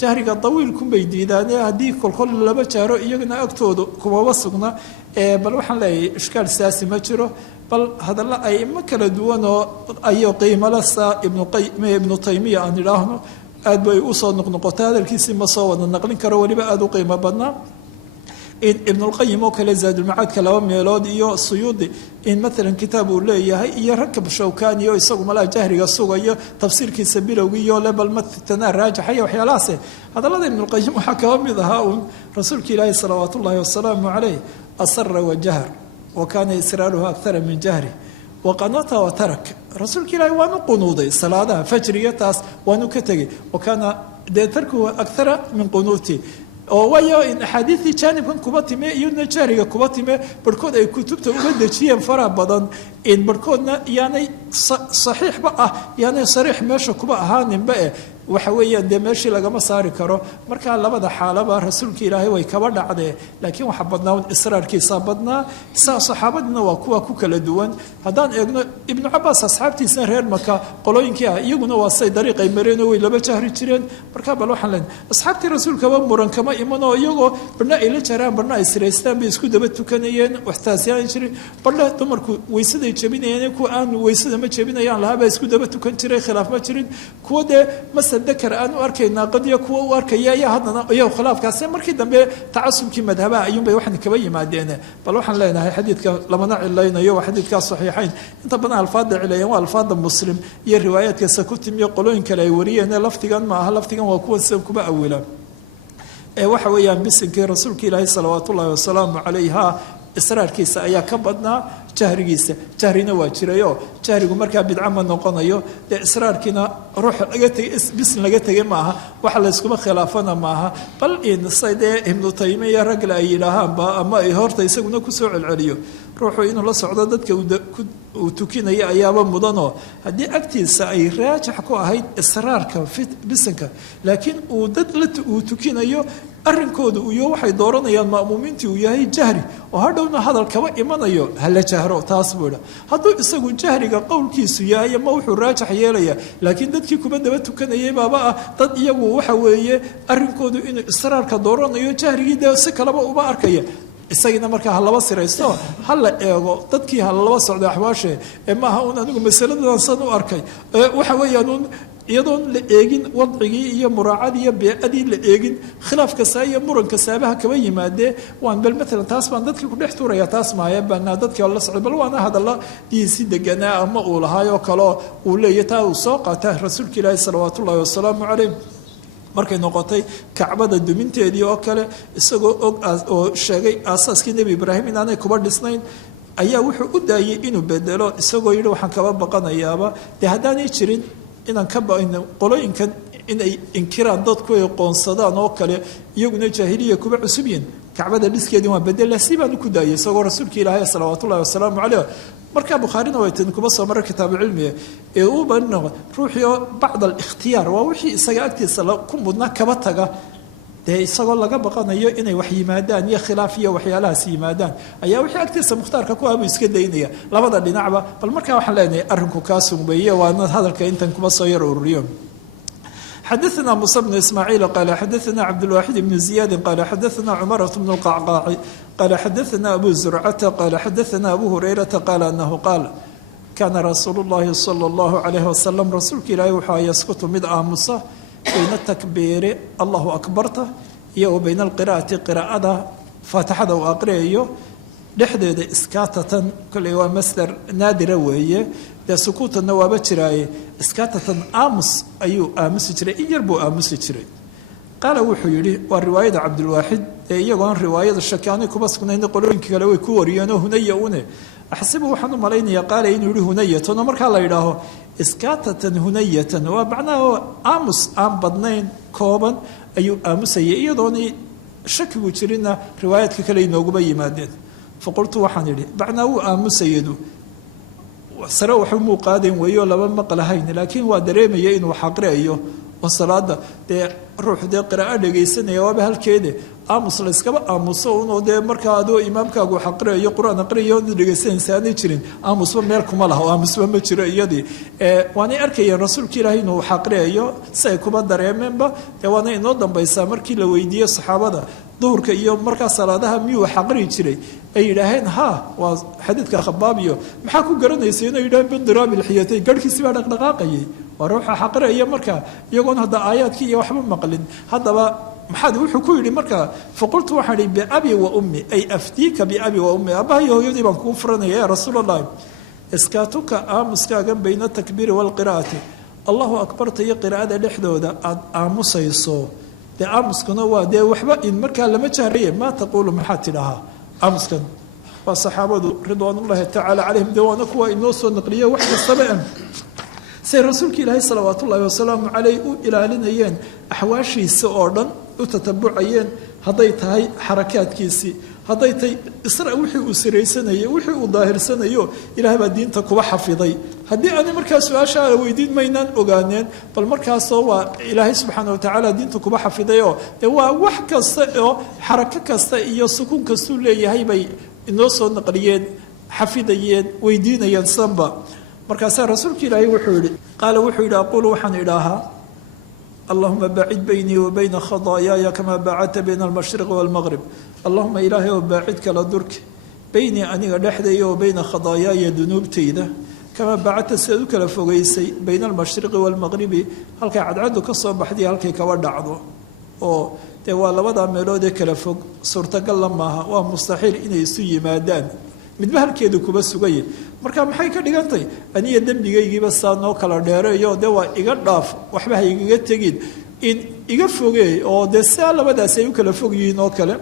jahriga dawiilkunbay diidaane haddii kolkol laba jahro iyagana agtooda kumaba sugna bal waxaan leeyahay ishkaal siyaasi ma jiro bal hadalla aimo kala duwan oo ayo qiimala saa ibnu taymiya aan idhaahno aad bay usoo noqnoqota hadalkiisii ma soo wada naqlin karo weliba aada u qiimo badnaa in ibnulqayim oo kale zaadulmacaadka laba meelood iyo suyuudi in maalan kitaab uu leeyahay iyo rakab shawkani oo isagu malaa jahriga sugayo tafsiirkiisa bilowgiiyo le bal matanaa raajaxaya waxyaalahaase hadallada ibnulqayim waxaa kaba mid ahaa uun rasuulka ilaahi salawaat ullaahi wasalaamu caleyh asara wajahr wa kaana israaruhu akara min jahri waqanata wa tarak rasuulka ilaahi waanu qunuuday salaadaha fajriga taas waanu ka tegay wakaana dee tarkuhu akara min qunuuti oo waayo in axaadiidii jaanibkan kuba time iyaduna jahriga kuba time barhkood ay kutubta uga dejiyeen faraha badan in barhkoodna yaanay saxiixba ah yaani sariix meesha kuba ahaaninba waxa weeyaan dee meeshii lagama saari karo markaa labada xaalaba rasuulka ilaahay way kaba dhacdee laakiin waxa badnaa israarkiisa badnaa saa saxaabadina waa kuwa ku kala duwan haddaan eegno ibnu cabaas asxaabtiisna reer maka qolooyinkii ah iyaguna waa say dariiqay mareen oo way laba jahri jireen markaa bal waxaan leenahay asxaabtii rasuulkaba muran kama iman oo iyagoo barna ay la jaraan barna ay siraystaan bay isku daba tukanayeen waxtaasiyaan jirin barna dumarku weysaday jebinayeen kuwa aan weysada ma jebinayaan lahaabaa isku daba tukan jiray khilaaf ma jirin kuwa dee dakar aan u arkaynaa qadiya kuwa u arkaya ayaa haddana iyo khilaafkaasi markii dambe tacasubkii madhabaha ayuunbay waxna kaba yimaadeen bal waxaan leenahay xadiidka lamana cilaynayo waa xadiidkaa saxiixayn inta badan alfaada cilayeen waa alfaada muslim iyo riwaayaadkiisa ku timiyo qolooyin kale ay wariyeen laftigan ma aha laftigan waa kuwa sida kuba awila waxa weeyaan bisinkii rasuulka ilaahay salawaatu ullaahi wasalaamu calayha israarkiisa ayaa ka badnaa jahrigiisa jahrina waa jirayoo jahrigu markaa bidca ma noqonayo dee israarkiina ruux laga tegay bisin laga tegay maaha waxa layskuma khilaafana maaha bal insay dee ibnu taymiya ragle ay yidhaahaanba ama ay horta isaguna kusoo celceliyo ruuxu inuu la socdo dadka uu tukinaya ayaaba mudanoo haddii agtiisa ay raajax ku ahayd israarka bisinka laakiin uu dad uu tukinayo arrinkooda iyo waxay dooranayaan ma'muumiintii uu yahay jahri oo hadhowna hadal kaba imanayo hala jahro taas buu idha hadduu isagu jahriga qowlkiisu yahay ama wuxuu raajax yeelaya laakiin dadkii kuba daba tukanayay baaba ah dad iyagu waxa weeye arrinkoodu inuu israarka dooranayo jahrigii dee si kaleba uba arkaya isagina markaa ha laba siraysto ha la eego dadkii ha laba socdo axwaashe maaha un anigu masaladan san u arkay waxa weeyaan iyadoon la eegin wadcigii iyo muraacadii iyo beecadii la eegin khilaaf kasta iyo muranka saabaha kaba yimaadee waan bal maalan taas baan dadkii ku dhex tuuraya taas maaya baanaa dadkii la socday bal waana hadalla diisi deganaa ama uu lahaayoo kaleo uu leeyahy taa uu soo qaata rasuulka ilaahi salawaatu ullaahi wasalaamu calayh markay noqotay kacbada duminteedii oo kale isagoo og oo sheegay aasaaskii nebi ibraahim inaanay kuba dhisnayn ayaa wuxuu u daayey inuu bedelo isagoo yidhi waxaan kaba baqanayaaba dee haddaanay jirin inaan ka qolooyinkan inay inkiraan dadku ay qoonsadaan oo kale iyaguna jaahiliya kuba cusub yihin kacbada dhiskeedii waa bedela si baan ku daayay isagoo rasuulka ilaahay salawaatu ullahi wasalaamu calayh markaa bukhaarina way tin kuba soo maray kitaabucilmiga ee uu banno ruuxii oo bacd alikhtiyaar waa wixii isaga agtiisa ku mudna kaba taga dee isagoo laga baqanayo inay wax yimaadaan iyo khilaaf iyo waxyaalahaas yimaadaan ayaa wixii agtiisa mukhtaarka ku aabuu iska daynaya labada dhinacba bal markaa waxaan leenahay arrinku kaa sugbeeye waana hadalka intan kuba soo yar ururiyo xadaثna muسى بن ismاعيiل qال xadaثna cabdالواxid بن زiyاad qال xadaثna cmرة بن الqacqاع qال xadaثna أbu زurcةa qال xadaثna أbu هurayرaةa qال أنه qاal kana rasuul الlahi صلى الlaه عليه وsلم rasuulka ilaahi wuxuu yaskutu mid aamusa bayna takbiiri allahu akbarta iyo wa bayna alqira'ati qiraa'ada faatixada uu aqriyayo dhexdeeda iskaatatan kolley waa masdar naadira weeye dee sukuutanna waaba jiraaye iskaatatan aamus ayuu aamusi jiray in yar buu aamusi jiray qaala wuxuu yidhi waa riwaayada cabdulwaaxid ee iyagoon riwaayada shakaani kuba sugnayna qolooyinka kale way ku wariyeenoo hunaya une axsibu waxaan u malaynayaa qaala inuu yihi hunayatan oo markaa la yidhaaho iskaatatan hunayatan waa macnaha aamus aan badnayn kooban ayuu aamusayay iyadoonay shakigu jirinna riwaayaadka kale inooguma yimaadeen faqultu waxaan idhi macnaa wuu aamusayadu sare waxba muu qaadayn weeyo laba maqlahayn laakiin waa dareemaya inuu xaqriayo oo salaada dee ruux dee qiraa'o dhegaysanaya waaba halkeede aamus la yskaba aamuso unoo dee markaa adoo imaamkaagu xaqriayo qur-aan aqriyo dhegaysanaysa aanay jirin aamusba meel kuma laha aamusba ma jiro iyadii waanay arkayeen rasuulka ilaahay inuu xaqriayo si ay kuba dareemeenba dee waana inoo dambaysaa markii la weydiiyey saxaabada duhurka iyo markaa salaadaha miyuu xaqri jiray ay yidhaaheen ha waa xadiidka khabaabiyo maxaa ku garanaysa inay yidhaheen bidiraabi lxiyatay garhkiisi baa dhaqdhaqaaqayay waa ruuxa xaqriaya markaa iyagoon hadda aayaadkii iyo waxba maqlin haddaba maxaad wuxuu ku yidhi markaa faqultu waxaan ihi biabi wa ummi ay aftiika biabi wa ummi aabbaha iyo hooyadii baan kuu furanaya yaa rasuul allahi iskaatuka aamuskaaga bayna atakbiiri waalqiraa'ati allahu akbarta iyo qiraa'ada dhexdooda aada aamusayso dee aamuskuna waa dee waxba in markaa lama jahraye maa taquulu maxaad tidhahaa aamuskan waa saxaabadu ridwaanullaahi tacaala calayhim dee waana kuwa inoo soo naqliye wax kastaba say rasuulka ilaahay salawaat ullaahi wasalaamu caleyh u ilaalinayeen axwaashiisa oo dhan u tatabucayeen hadday tahay xarakaadkiisii hadday tahay wixii uu siraysanayay wixii uu daahirsanayo ilaahay baa diinta kuba xafiday haddii ani markaa su-aasha weydiin maynaan ogaaneen bal markaasoo waa ilaahay subxaana watacaala diinta kuba xafidayoo dee waa wax kasta oo xarako kasta iyo sukuun kastuu leeyahay bay inoo soo naqliyeen xafidayeen weydiinayeen sanba markaasaa rasuulka ilaahay wuxuu yihi qaala wuxuu yidhi aquulu waxaan idhaahaa allahuma baacid baynii wa bayna khadaayaaya kamaa baacadta bayna almashriqi waalmaqrib allahuma ilaahay oo baacid kala durki beynii aniga dhexdaya wa bayna khadaayaaya dunuubtayda kamaa baacadta sidaad u kala fogeysay bayna almashriqi waalmaqribi halkay cadcaddu ka soo baxday halkay kaba dhacdo oo dee waa labadaa meelood ee kala fog suurtagalla maaha waa mustaxiil inay isu yimaadaan midba halkeedu kuba sugaya marka maxay ka dhigantay aniga dembigaygiiba saa noo kala dheereeyo dee waa iga dhaaf waxba ha igaga tegin in iga fogeey oo dee saa labadaasi ay u kala fog yihiin oo kale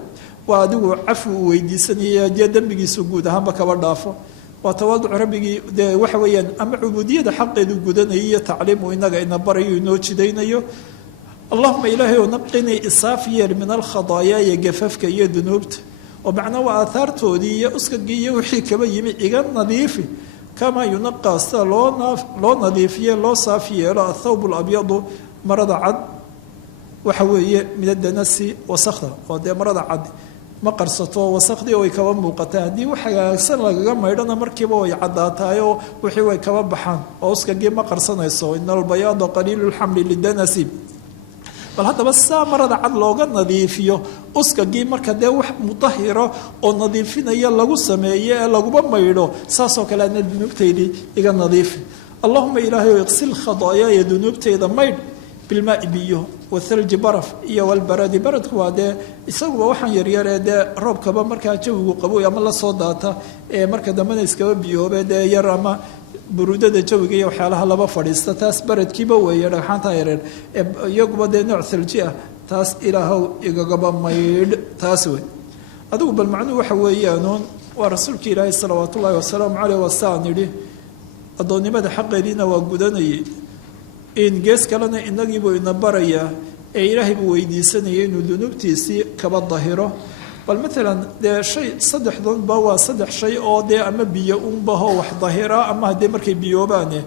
waa adigu cafi uu weydiisanaya dee dembigiisu guud ahaanba kaba dhaafo waa tawaaduc rabbigii dee waxa weeyaan ama cubuudiyada xaqeedu gudanaya iyo tacliimu inaga ina barayo inoo jidaynayo allahuma ilaahay oo naqinay isaaf yeer min alkhadaayaaya gafafka iyo dunuubta oo macnaa waa aahaartoodii iyo uskagii iyo wixii kaba yimi iga nadiifi kamaa yunaqaa sida loo nadiifiye loo saaf yeelo athawb alabyadu marada cad waxa weeye min adanasi wasakda oo dee marada cad ma qarsato wasakdii way kaba muuqataa haddii wax hagaagsan lagaga maydhana markiiba way caddaataay oo wixii way kaba baxaan oo uskagii ma qarsanayso ina albayaada qaliilu lxamli lidanasi bal haddaba saa marada cad looga nadiifiyo uskagii marka dee wax mudahiro oo nadiifinaya lagu sameeyo ee laguma maydho saasoo kale ana dunuubtaydii iga nadiifi allahuma ilaahay oo iqsil khadaayaaya dunuubtayda maydh bilmaai biyo wathalji baraf iyo walbaradi baradku waa dee isaguba waxaan yaryaree dee roobkaba markaa jawigu qaboy ama lasoo daata ee marka dambena iskaba biyoobe dee yar ama buruudada jawiga iyo waxyaalaha laba fadhiista taas baradkiiba weeye dhagxaanta yareer iyaguba dee nooc thalji ah taas ilaahow igagaba maydh taas wey adigu bal macnuhu waxa weeyaanuun waa rasuulka ilaahay salawaat ullaahi wasalaamu caleyh wasaan yidhi addoonnimada xaqeediina waa gudanayay in gees kalena inagiibuu ina barayaa ee ilaahay buu weydiisanayay inuu dunuubtiisii kaba dahiro bal maalan dee shay saddexdanba waa saddex shay oo dee ama biyo unbaho wax dahira ama haddee markay biyoobaane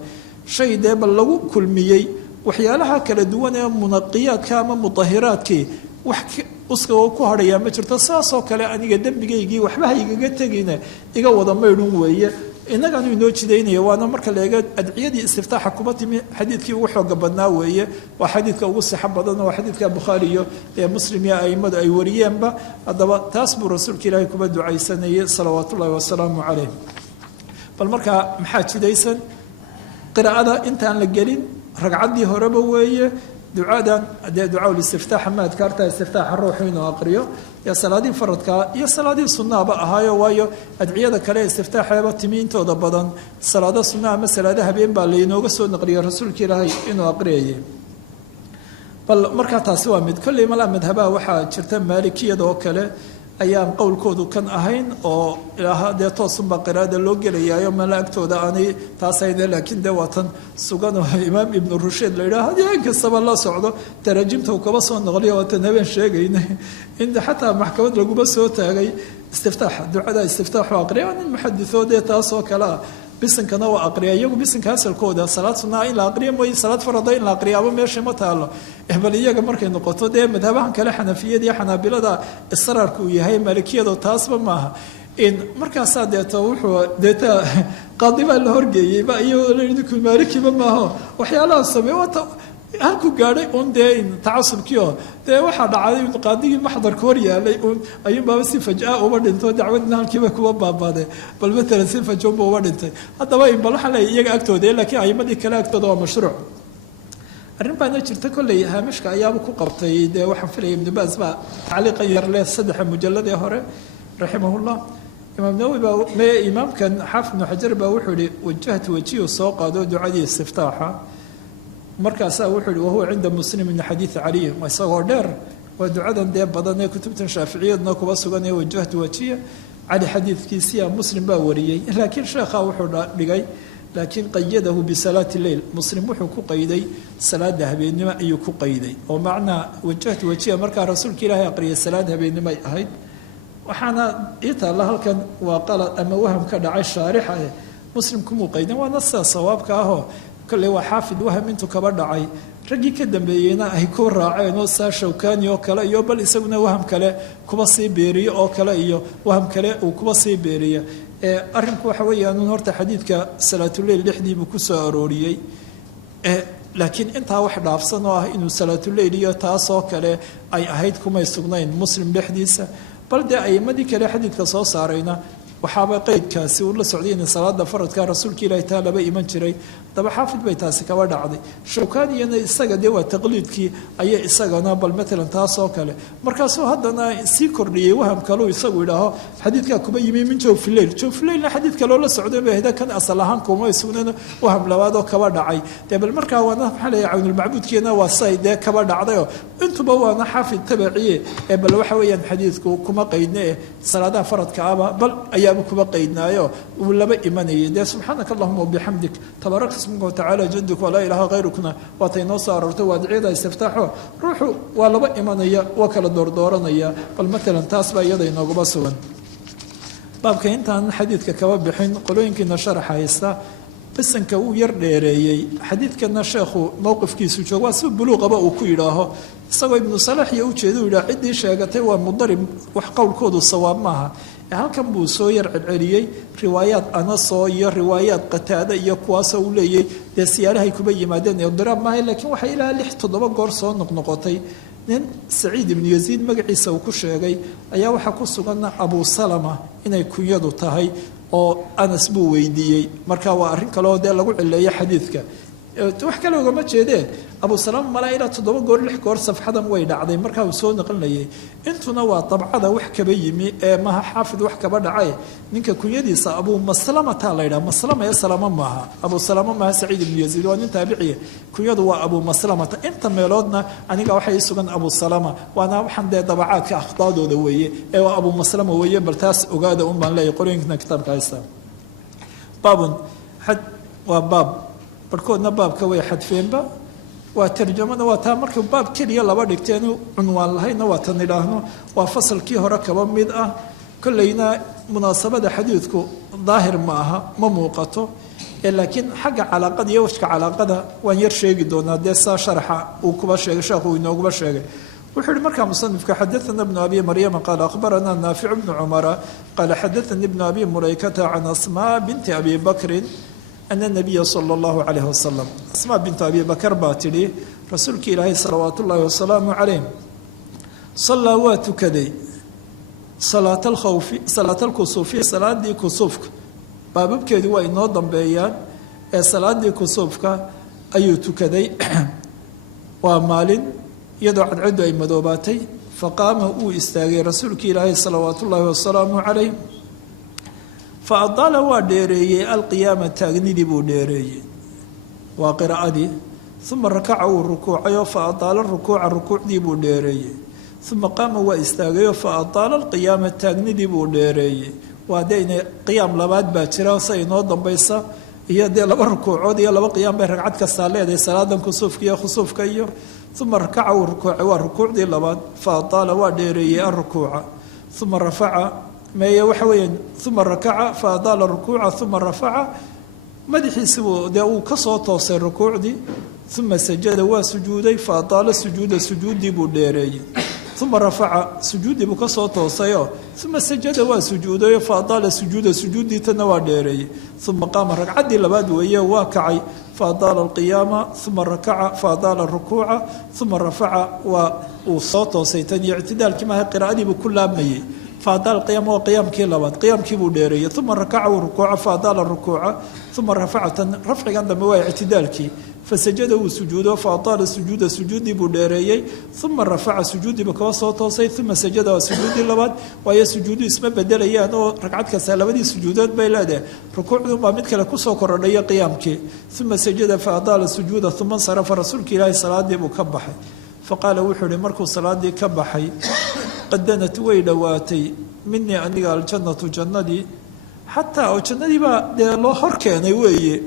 shay dee bal lagu kulmiyey waxyaalaha kala duwan ee munaqiyaadka ama mudahiraadkii wax uskagoo ku hadhayaa ma jirto saasoo kale aniga dembigaygii waxba ha igaga tegine iga wada maydhun weeye innagaanu inoo jidaynaya waana marka la eego adciyadii istiftaaxa kuba timi xadiidkii ugu xooga badnaa weeye waa xadiidka ugu sixo badan waa xadiidka bukhaari iyo muslim iyo aimadu ay wariyeenba haddaba taas buu rasuulka ilaahay kuba ducaysanayay salawaat ullaahi wasalaamu caleyh bal markaa maxaa jidaysan qiraa'ada intaan la gelin ragcaddii horeba weeye ducadan dee ducaa listiftaaxa ma adkaarta istiftaaxa ruuxu inuu aqriyo yaa salaadii faradkaa iyo salaadii sunnaaba ahaayo waayo adciyada kale istiftaaxeeba timi intooda badan salaado sunna ama salaado habeen baa laynooga soo naqliyay rasuulka ilaahay inuu aqriyayay bal markaa taasi waa mid kolley malaa madhabaha waxaa jirta maalikiyada oo kale ayaan qowlkoodu kan ahayn oo ilaaha dee toosunbaa qiraada loo gelayaayo mala agtooda aanay taas hayne laakiin dee waa tan sugan oo imaam ibnu rusheed la yidhaha hadii inkastaba la socdo taraajimta uu kaba soo noqliyo waa tan habeen sheegaynay in xataa maxkamad laguma soo taagay istiftaaxa ducada istiftaaxu aqriya nin muxadithoo dee taasoo kale ah bisinkana waa aqriya iyagu bisinka asalkooda salaad sunnaha in la aqriya mooye salaad farada in la aqriyaaba meesha ma taalo bal iyaga markay noqoto dee madhabahan kale xanafiyada iyo xanaabilada israarka uu yahay maalikiyado taasba maaha in markaasaa deeto wuxuu deeta qaadibaa la horgeeyey ba iyagoo laku maalikiba maaho waxyaalaha sameey waata halku gaadhay un dee tacasubkiio dee waxaa dhacday qaadigii maxdarka hor yaalay un ayuunbaaba si fajaa uba dhinto dacwadina halkiiba kuwa baabaaday bal matalan si fajoonba uba dhintay haddaba bal waxaa leeya iyaga agtooda laakiin aimadii kale agtooda waa mashruuc arrin baana jirta kolley haamishka ayaaba ku qabtay dee waxaan filaya ibnu baas baa tacliiqan yar leh saddexa mujalladee hore raximahullah imaam nawowi baa imaamkan xaafid ibnu xajar baa wuxuu yihi wajahtu wajiyu soo qaado ducadii istiftaaxa markaasaa wuxuu yihi wahuwa cinda muslim min xadiidi caliy isagoo dheer waa ducadan dee badan ee kutubtan shaaficiyadna kuba sugan ee wajahtu wajiya cali xadiidkiisiya muslim baa wariyey laakiin sheekha wuxuu dhigay laakiin qayadahu bisalaati leyl muslim wuxuu ku qayday salaada habeennimo ayuu ku qayday oo macnaa wajahtu wajiha markaa rasuulka ilaahay aqriyay salaad habeennimo ay ahayd waxaana ii taalla halkan waa qalad ama waham ka dhacay shaarixa muslim kumuu qaydan waana sidaa sawaabka ahoo kolley waa xaafid waham intuu kaba dhacay raggii ka dambeeyeyna ay ku raaceen oo saa shawkaani oo kale iyo bal isaguna waham kale kuba sii beeriye oo kale iyo waham kale uu kuba sii beeriya arrinku waxa weeyaan horta xadiidka salaatuleyl dhexdiibuu ku soo arooriyey laakiin intaa wax dhaafsan oo ah inuu salaatuleyl iyo taasoo kale ay ahayd kumay sugnayn muslim dhexdiisa bal dee a'imadii kale xadiidka soo saarayna waxaaba qeydkaasi uu la socday in salaada faradka rasuulka ilaahay taa laba iman jiray daba xaafid bay taasi kaba dhacday shawkaaniyana isaga dee waa taqliidkii ayay isagana bal matalan taasoo kale markaasuu haddana sii kordhiyey waham kaleu isagu idhaaho xadiidkaa kuma yimi min jawfileyl jawfileylna xadiid kaloo la socday bay ahda kan asal ahaan kuma sugnana waham labaad oo kaba dhacay dee bal markaa waana maxaa leeyahay cawnulmacbuudkeena waa say dee kaba dhacdayoo intuba waana xaafid tabaciye ee bal waxa weeyaan xadiidku kuma qaydne eh salaadaha faradka aba bal ayaaba kuma qaydnaayo uu laba imanayay dee subxaanaka allahuma wabixamdik tabaaraka ismuka watacaala jaduk walaa ilaaha hayrukna waatay noo soo aroortay waa duciyada istiftaaxo ruuxu waa laba imanaya waa kala doordooranaya bal matalan taas baa iyada inoogaba sugan baabka intaan xadiidka kaba bixin qolooyinkiina sharaxa haysta bisanka uu yar dheereeyey xadiidkana sheekhu mowqifkiisu jooga waa si buluuqaba uu ku yidhaaho isagoo ibnu salax iyo ujeeda u yidhaha ciddii sheegatay waa mudarib wax qowlkoodu sawaab maaha halkan buu soo yar celceliyey riwaayaad anasoo iyo riwaayaad qataada iyo kuwaasoo uu leeyay dee siyaarahay kuba yimaadeen idiraab maahay laakiin waxay ilaa 6-7 goor soo noqnoqotay nin saciid ibnu yaziid magaciisa uu ku sheegay ayaa waxaa ku sugan abu salama inay kunyadu tahay oo anas buu weydiiyey marka waa arrin kale oo dee lagu cileeyo xadiidka wax kale ugama jeedee abu salaam malaa ilaa 7 goor 6 goor safxadan way dhacday markaa uu soo naqlinayay intuna waa dabcada wax kaba yimi ee maha xaafid wax kaba dhacay ninka kunyadiisa abu maslama taa la yidhaha maslama ee salama maaha abu salama maaha saciid ibnu yaziid waa nin taabiciye kunyadu waa abu maslamata inta meeloodna aniga waxay sugan abu salama waana waxaan dee dabacaadka akhdaadooda weeye ee waa abu maslama weeye bal taas ogaada un baan leeyahay qorooyinkana kitaabka haysta baabun xad waa baab barkoodna baabka way xadfeenba waa tarjamada waa taa markii baab keliya laba dhigteen cunwaan lahayna waa tan idhaahno waa fasalkii hore kaba mid ah kollayna munaasabada xadiidku daahir ma aha ma muuqato laakiin xagga calaaqada iyo wajka calaaqada waan yar sheegi doonaa dee saa sharaxa uu kuba sheegay sheekhu inooguba sheegay wuxuu yihi markaa musanifka xadaana ibnu abi maryama qaala akhbarana naaficu bnu cumara qaala xadaanii ibnu abi mulaykata can asmaa binti abi bakrin أن النبي صلى الله عليه وسلم أسماء بنت أبي بكر باتلي رسولك إلهي صلوات الله وسلامه عليه صلى واتكدي صلاة الخوف صلاة الكسوف صلاة دي كسوفك بابك دوا إنه ضمبيان صلاة دي كسوفك أي تكدي ومال يدعو عدة مدوباتي فقام هو استاغي رسولك إلهي صلوات الله وسلامه عليه فأضال وديري القيامة تاغنيدي بوديري وقراءتي ثم ركع الركوع فأضال الركوع دي بوديري ثم قام واستاغي فأضال القيامة تاغنيدي بوديري وادين قيام لباد باكرا سينو دنبيسا هي دي لبا ركوع دي لبا قيام بركعت كساليه دي صلاه كسوف كيو خسوف كيو ثم ركع الركوع دي لباد فأضال وديري الركوع ثم رفع ما يوحوين ثم ركع فأضال الركوع ثم رفع مدحي سبو داو كسو توصي الركوع دي ثم سجد وسجودي فأضال سجود دي بوديري ثم رفع سجودي بكسو توصيو ثم سجد وسجودي فأضال سجود دي تنوى ديري ثم قام ركعة دي لباد ويا واكعي فأضال القيامة ثم ركع فأضال الركوع ثم رفع وصوته سيتني اعتدال كما هي قراءة بكل أمي فأضال القيام وقيام كيلوات قيام كيبو ديري ثم ركع وركوع فأضال الركوع ثم رفع عند مواي اعتدالك فسجد وسجوده فأطال سجود بوديري ثم رفع سجود بكواسطه ثم سجد وسجود لباد وهي سجود اسمه بدليه انه ركعت كسالبدي سجودات بيلاده ركوع ما مد كلا كسو كرديه قيامك ثم سجد فأطال السجود ثم انصرف رسولك الى صلاه مكبح فقال وحوري مركو صلاه كبحي قدنت ويدواتي مني اني الجنه جندي حتى او جندي با لو هركني ويه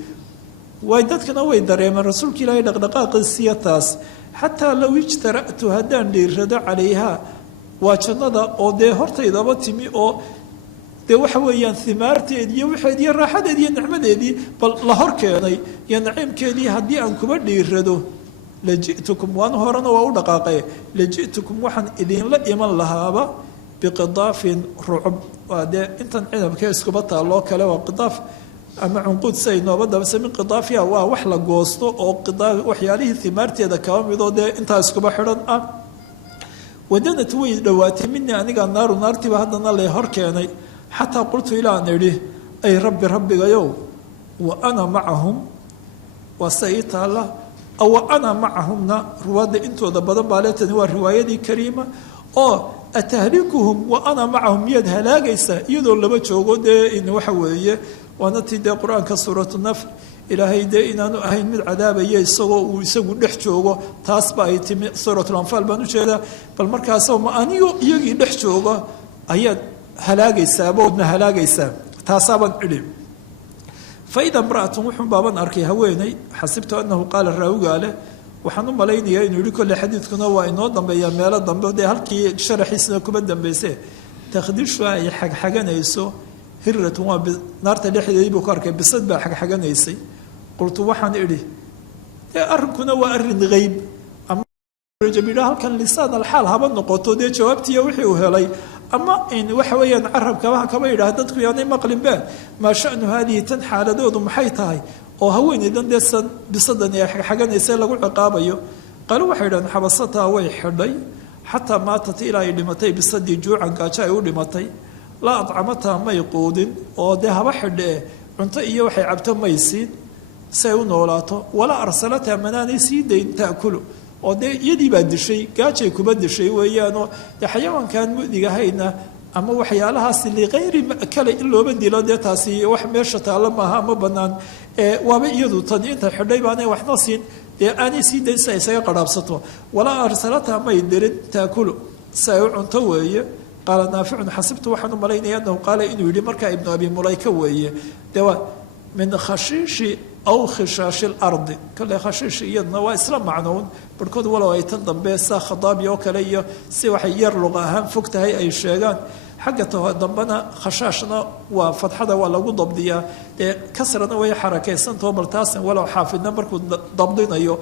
way dadkana way dareemeen rasuulka ilaahay dhaqdhaqaaqiisiya taas xataa low ijtara'tu haddaan dhiirrado calayhaa waa jannada oo dee hortaydaba timi oo dee waxa weeyaan himaarteed iyo waxeed iyo raaxadeed iyo nicmadeedii bal la hor keenay iyo naciimkeedii haddii aan kuba dhiirrado laji'tukum waan horena waa u dhaqaaqee laji'tukum waxaan idinla iman lahaaba biqidaafin rucub waa dee intan cinabkee iskuba taalloo kale waa qidaaf ama cunquud say nooba dabase min qidaafiha waa wax la goosto oo waxyaalihii himaarteeda kaba midoo dee intaa iskuba xidhan ah wadanat way dhowaatay minii anigaa naaru naartiiba haddana lee hor keenay xataa qultu ilaan idhi ay rabbi rabbigayow wa ana macahum waa se ii taalla wa ana macahumna ruwaadda intooda badan baa leetani waa riwaayadii kariima oo atahlikuhum wa ana macahum miyaad halaagaysaa iyadoo laba joogo dee in waxa weeye waana tii dee qur-aanka suuratu nafl ilaahay dee inaanu ahayn mid cadaabaya isagoo uu isagu dhex joogo taas ba ay timi suuratulanfaal baan ujeedaa bal markaasoo ma anigo iyagii dhex jooga ayaad halaagaysaa boodna halaagaysaa taasaabaan idhi faida imra'atun wuxuun baaban arkay haweeney xasibtu annahu qaala raawigaa leh waxaan u malaynayaa inuu yihi kolle xadiidkuna waa inoo dambeeyaa meelo dambe dee halkii sharaxiisna kuma dambayse takhdishu ay xagxaganayso hiratun waa naarta dhexdeedii buu ku arkay bisad baa xagxaganaysay qultu waxaan idhi dee arrinkuna waa arrin hayb ama halkan lisaan alxaal haba noqoto dee jawaabtiiya wixii uu helay ama in waxa weeyaan carabkabaha kaba yidhaah dadku yaanay maqlinbeen maa shanu haadihi tan xaaladoodu maxay tahay oo haweenaydan dee bisadani ay xagxaganaysa lagu ciqaabayo qaalo waxay idhahdeen xabasataa way xidhay xataa maatat ilaa ay dhimatay bisadii juucan gaajo ay u dhimatay laa adcamataa may quudin oo dee haba xidhee cunto iyo waxay cabto may siin si ay u noolaato walaa arsalataa manaanay sii dayn ta'kulu oo dee iyadii baa dishay gaajay kuba dishay weeyaanoo dee xayawaankaan mu'digahayna ama waxyaalahaasi likayri makale in looba dilo dee taasi wax meesha taalla maaha ma bannaan waaba iyadu tani intay xidhay baanay waxna siin dee aanay sii dayn si ay isaga qadhaabsato walaa arsalata may dirin taakulu si ay u cunto weeye qaala naaficun xasibtu waxaan u malaynaya annahu qaala inuu yidhi markaa ibnu abi mulayka weeye dee waa min khashiishi aw khishaashi lardi kale khashiish iyadna waa isla macnown barhkood walow ay tan dambe saa khadaabi oo kale iyo si waxay yar luqa ahaan fog tahay ay sheegaan xagga taho dambena khashaashna waa fadxada waa lagu dabdiyaa dee kasrana way xarakaysantaho bal taasan walow xaafidna markuu dabdinayo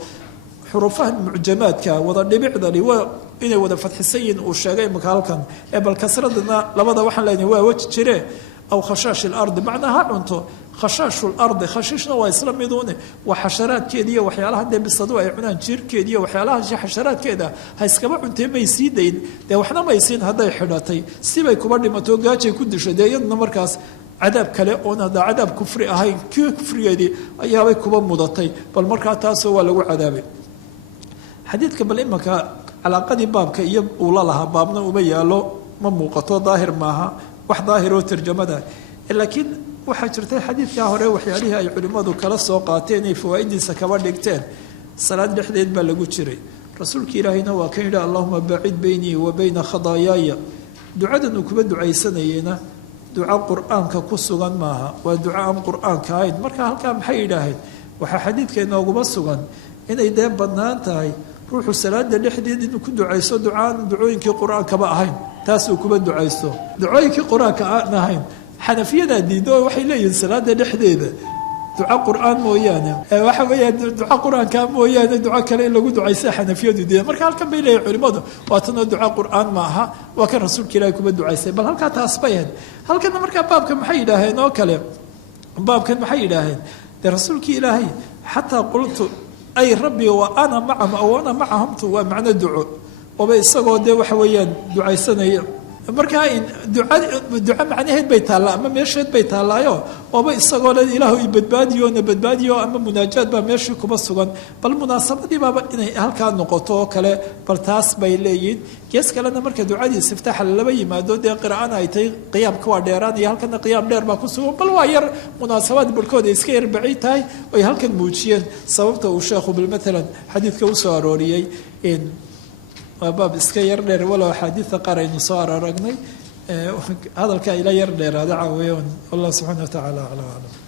xuruufahan mucjamaadka wada dhibicdani waa inay wada fadxisan yihiin uu sheegay imaka halkan ee bal kasradana labada waxaan leenahay waa weji jire aw khashaashi lardi macnaa ha cunto khashaashu lardi khashiishna waa isla miduune waa xasharaadkeeda iyo waxyaalaha dee bisadu ay cunaan jiirkeeda iyo waxyaalaha xasharaadkeeda ha iskaba cuntee may sii dayn dee waxna may siin hadday xidhatay sibay kuba dhimato gaajay ku dishay dee iyaduna markaas cadaab kale oon hadda cadaab kufri ahayn kii kufrigeedii ayaabay kuba mudatay bal markaa taasoo waa lagu cadaabay xadiidka bal imanka calaaqadii baabka iyo uu la lahaa baabna uma yaalo ma muuqato daahir maaha wax daahiroo tarjamada laakiin waxaa jirtay xadiidkaa hore waxyaalihii ay culimmadu kala soo qaateen ay fawaa'idiisa kaba dhigteen salaad dhexdeed baa lagu jiray rasuulka ilaahayna waa kan yidhi allahuma bacid beynii wa beyna khadaayaaya ducadan uu kuba ducaysanayeyna duco qur-aanka ku sugan maaha waa duco aan qur-aanka ahayn marka halkaa maxay yidhaaheen waxaa xadiidka inooguma sugan inay dee bannaan tahay ruuxu salaada dhexdeed inuu ku ducayso ducaan ducooyinkii qur-aankaba ahayn taas uu kuba ducaysto ducooyinkii qur-aanka aan ahayn xanafiyadaa diido oo waxay leeyihiin salaada dhexdeeda duco qur-aan mooyaane waxa weeyaan duco qur-aanka mooyaane duco kale in lagu ducaysa xanafiyadu diida marka halkan bay leeyihin culimmadu waatanoo duco qur-aan ma aha waa kan rasuulka ilaahay kuba ducaysay bal halkaa taas bay ahayd halkana markaa baabka maxay yidhaaheen oo kale baabkan maxay yidhaaheen dee rasuulkii ilaahay xataa qultu ay rabbi wa ana macahum aw ana macahumtu waa macno duco ooba isagoo dee waxa weeyaan ducaysanaya markaa duco macnaheed bay taallaa ama meesheed bay taallaayo ooba isagoo le ilaahu i badbaadiyo na badbaadiyo ama munaajaad baa meeshii kuma sugan bal munaasabadii baaba inay halkaa noqoto oo kale bal taas bay leeyihin gees kalena marka ducadii istiftaaxa lalaba yimaado dee qiraa'ana ay tahay qiyaamka waa dheeraanaya halkana qiyaam dheer baa ku sugan bal waa yar munaasabaad barhkooda iska yar baci tahay oy halkan muujiyeen sababta uu sheekhu bil maalan xadiidka usoo arooriyey waa baab iska yar dheer walow axaadiida qaar aynu soo aragnay hadalka ila yar dheeraada caaweya wallah subxaana wa tacaala aclam aclam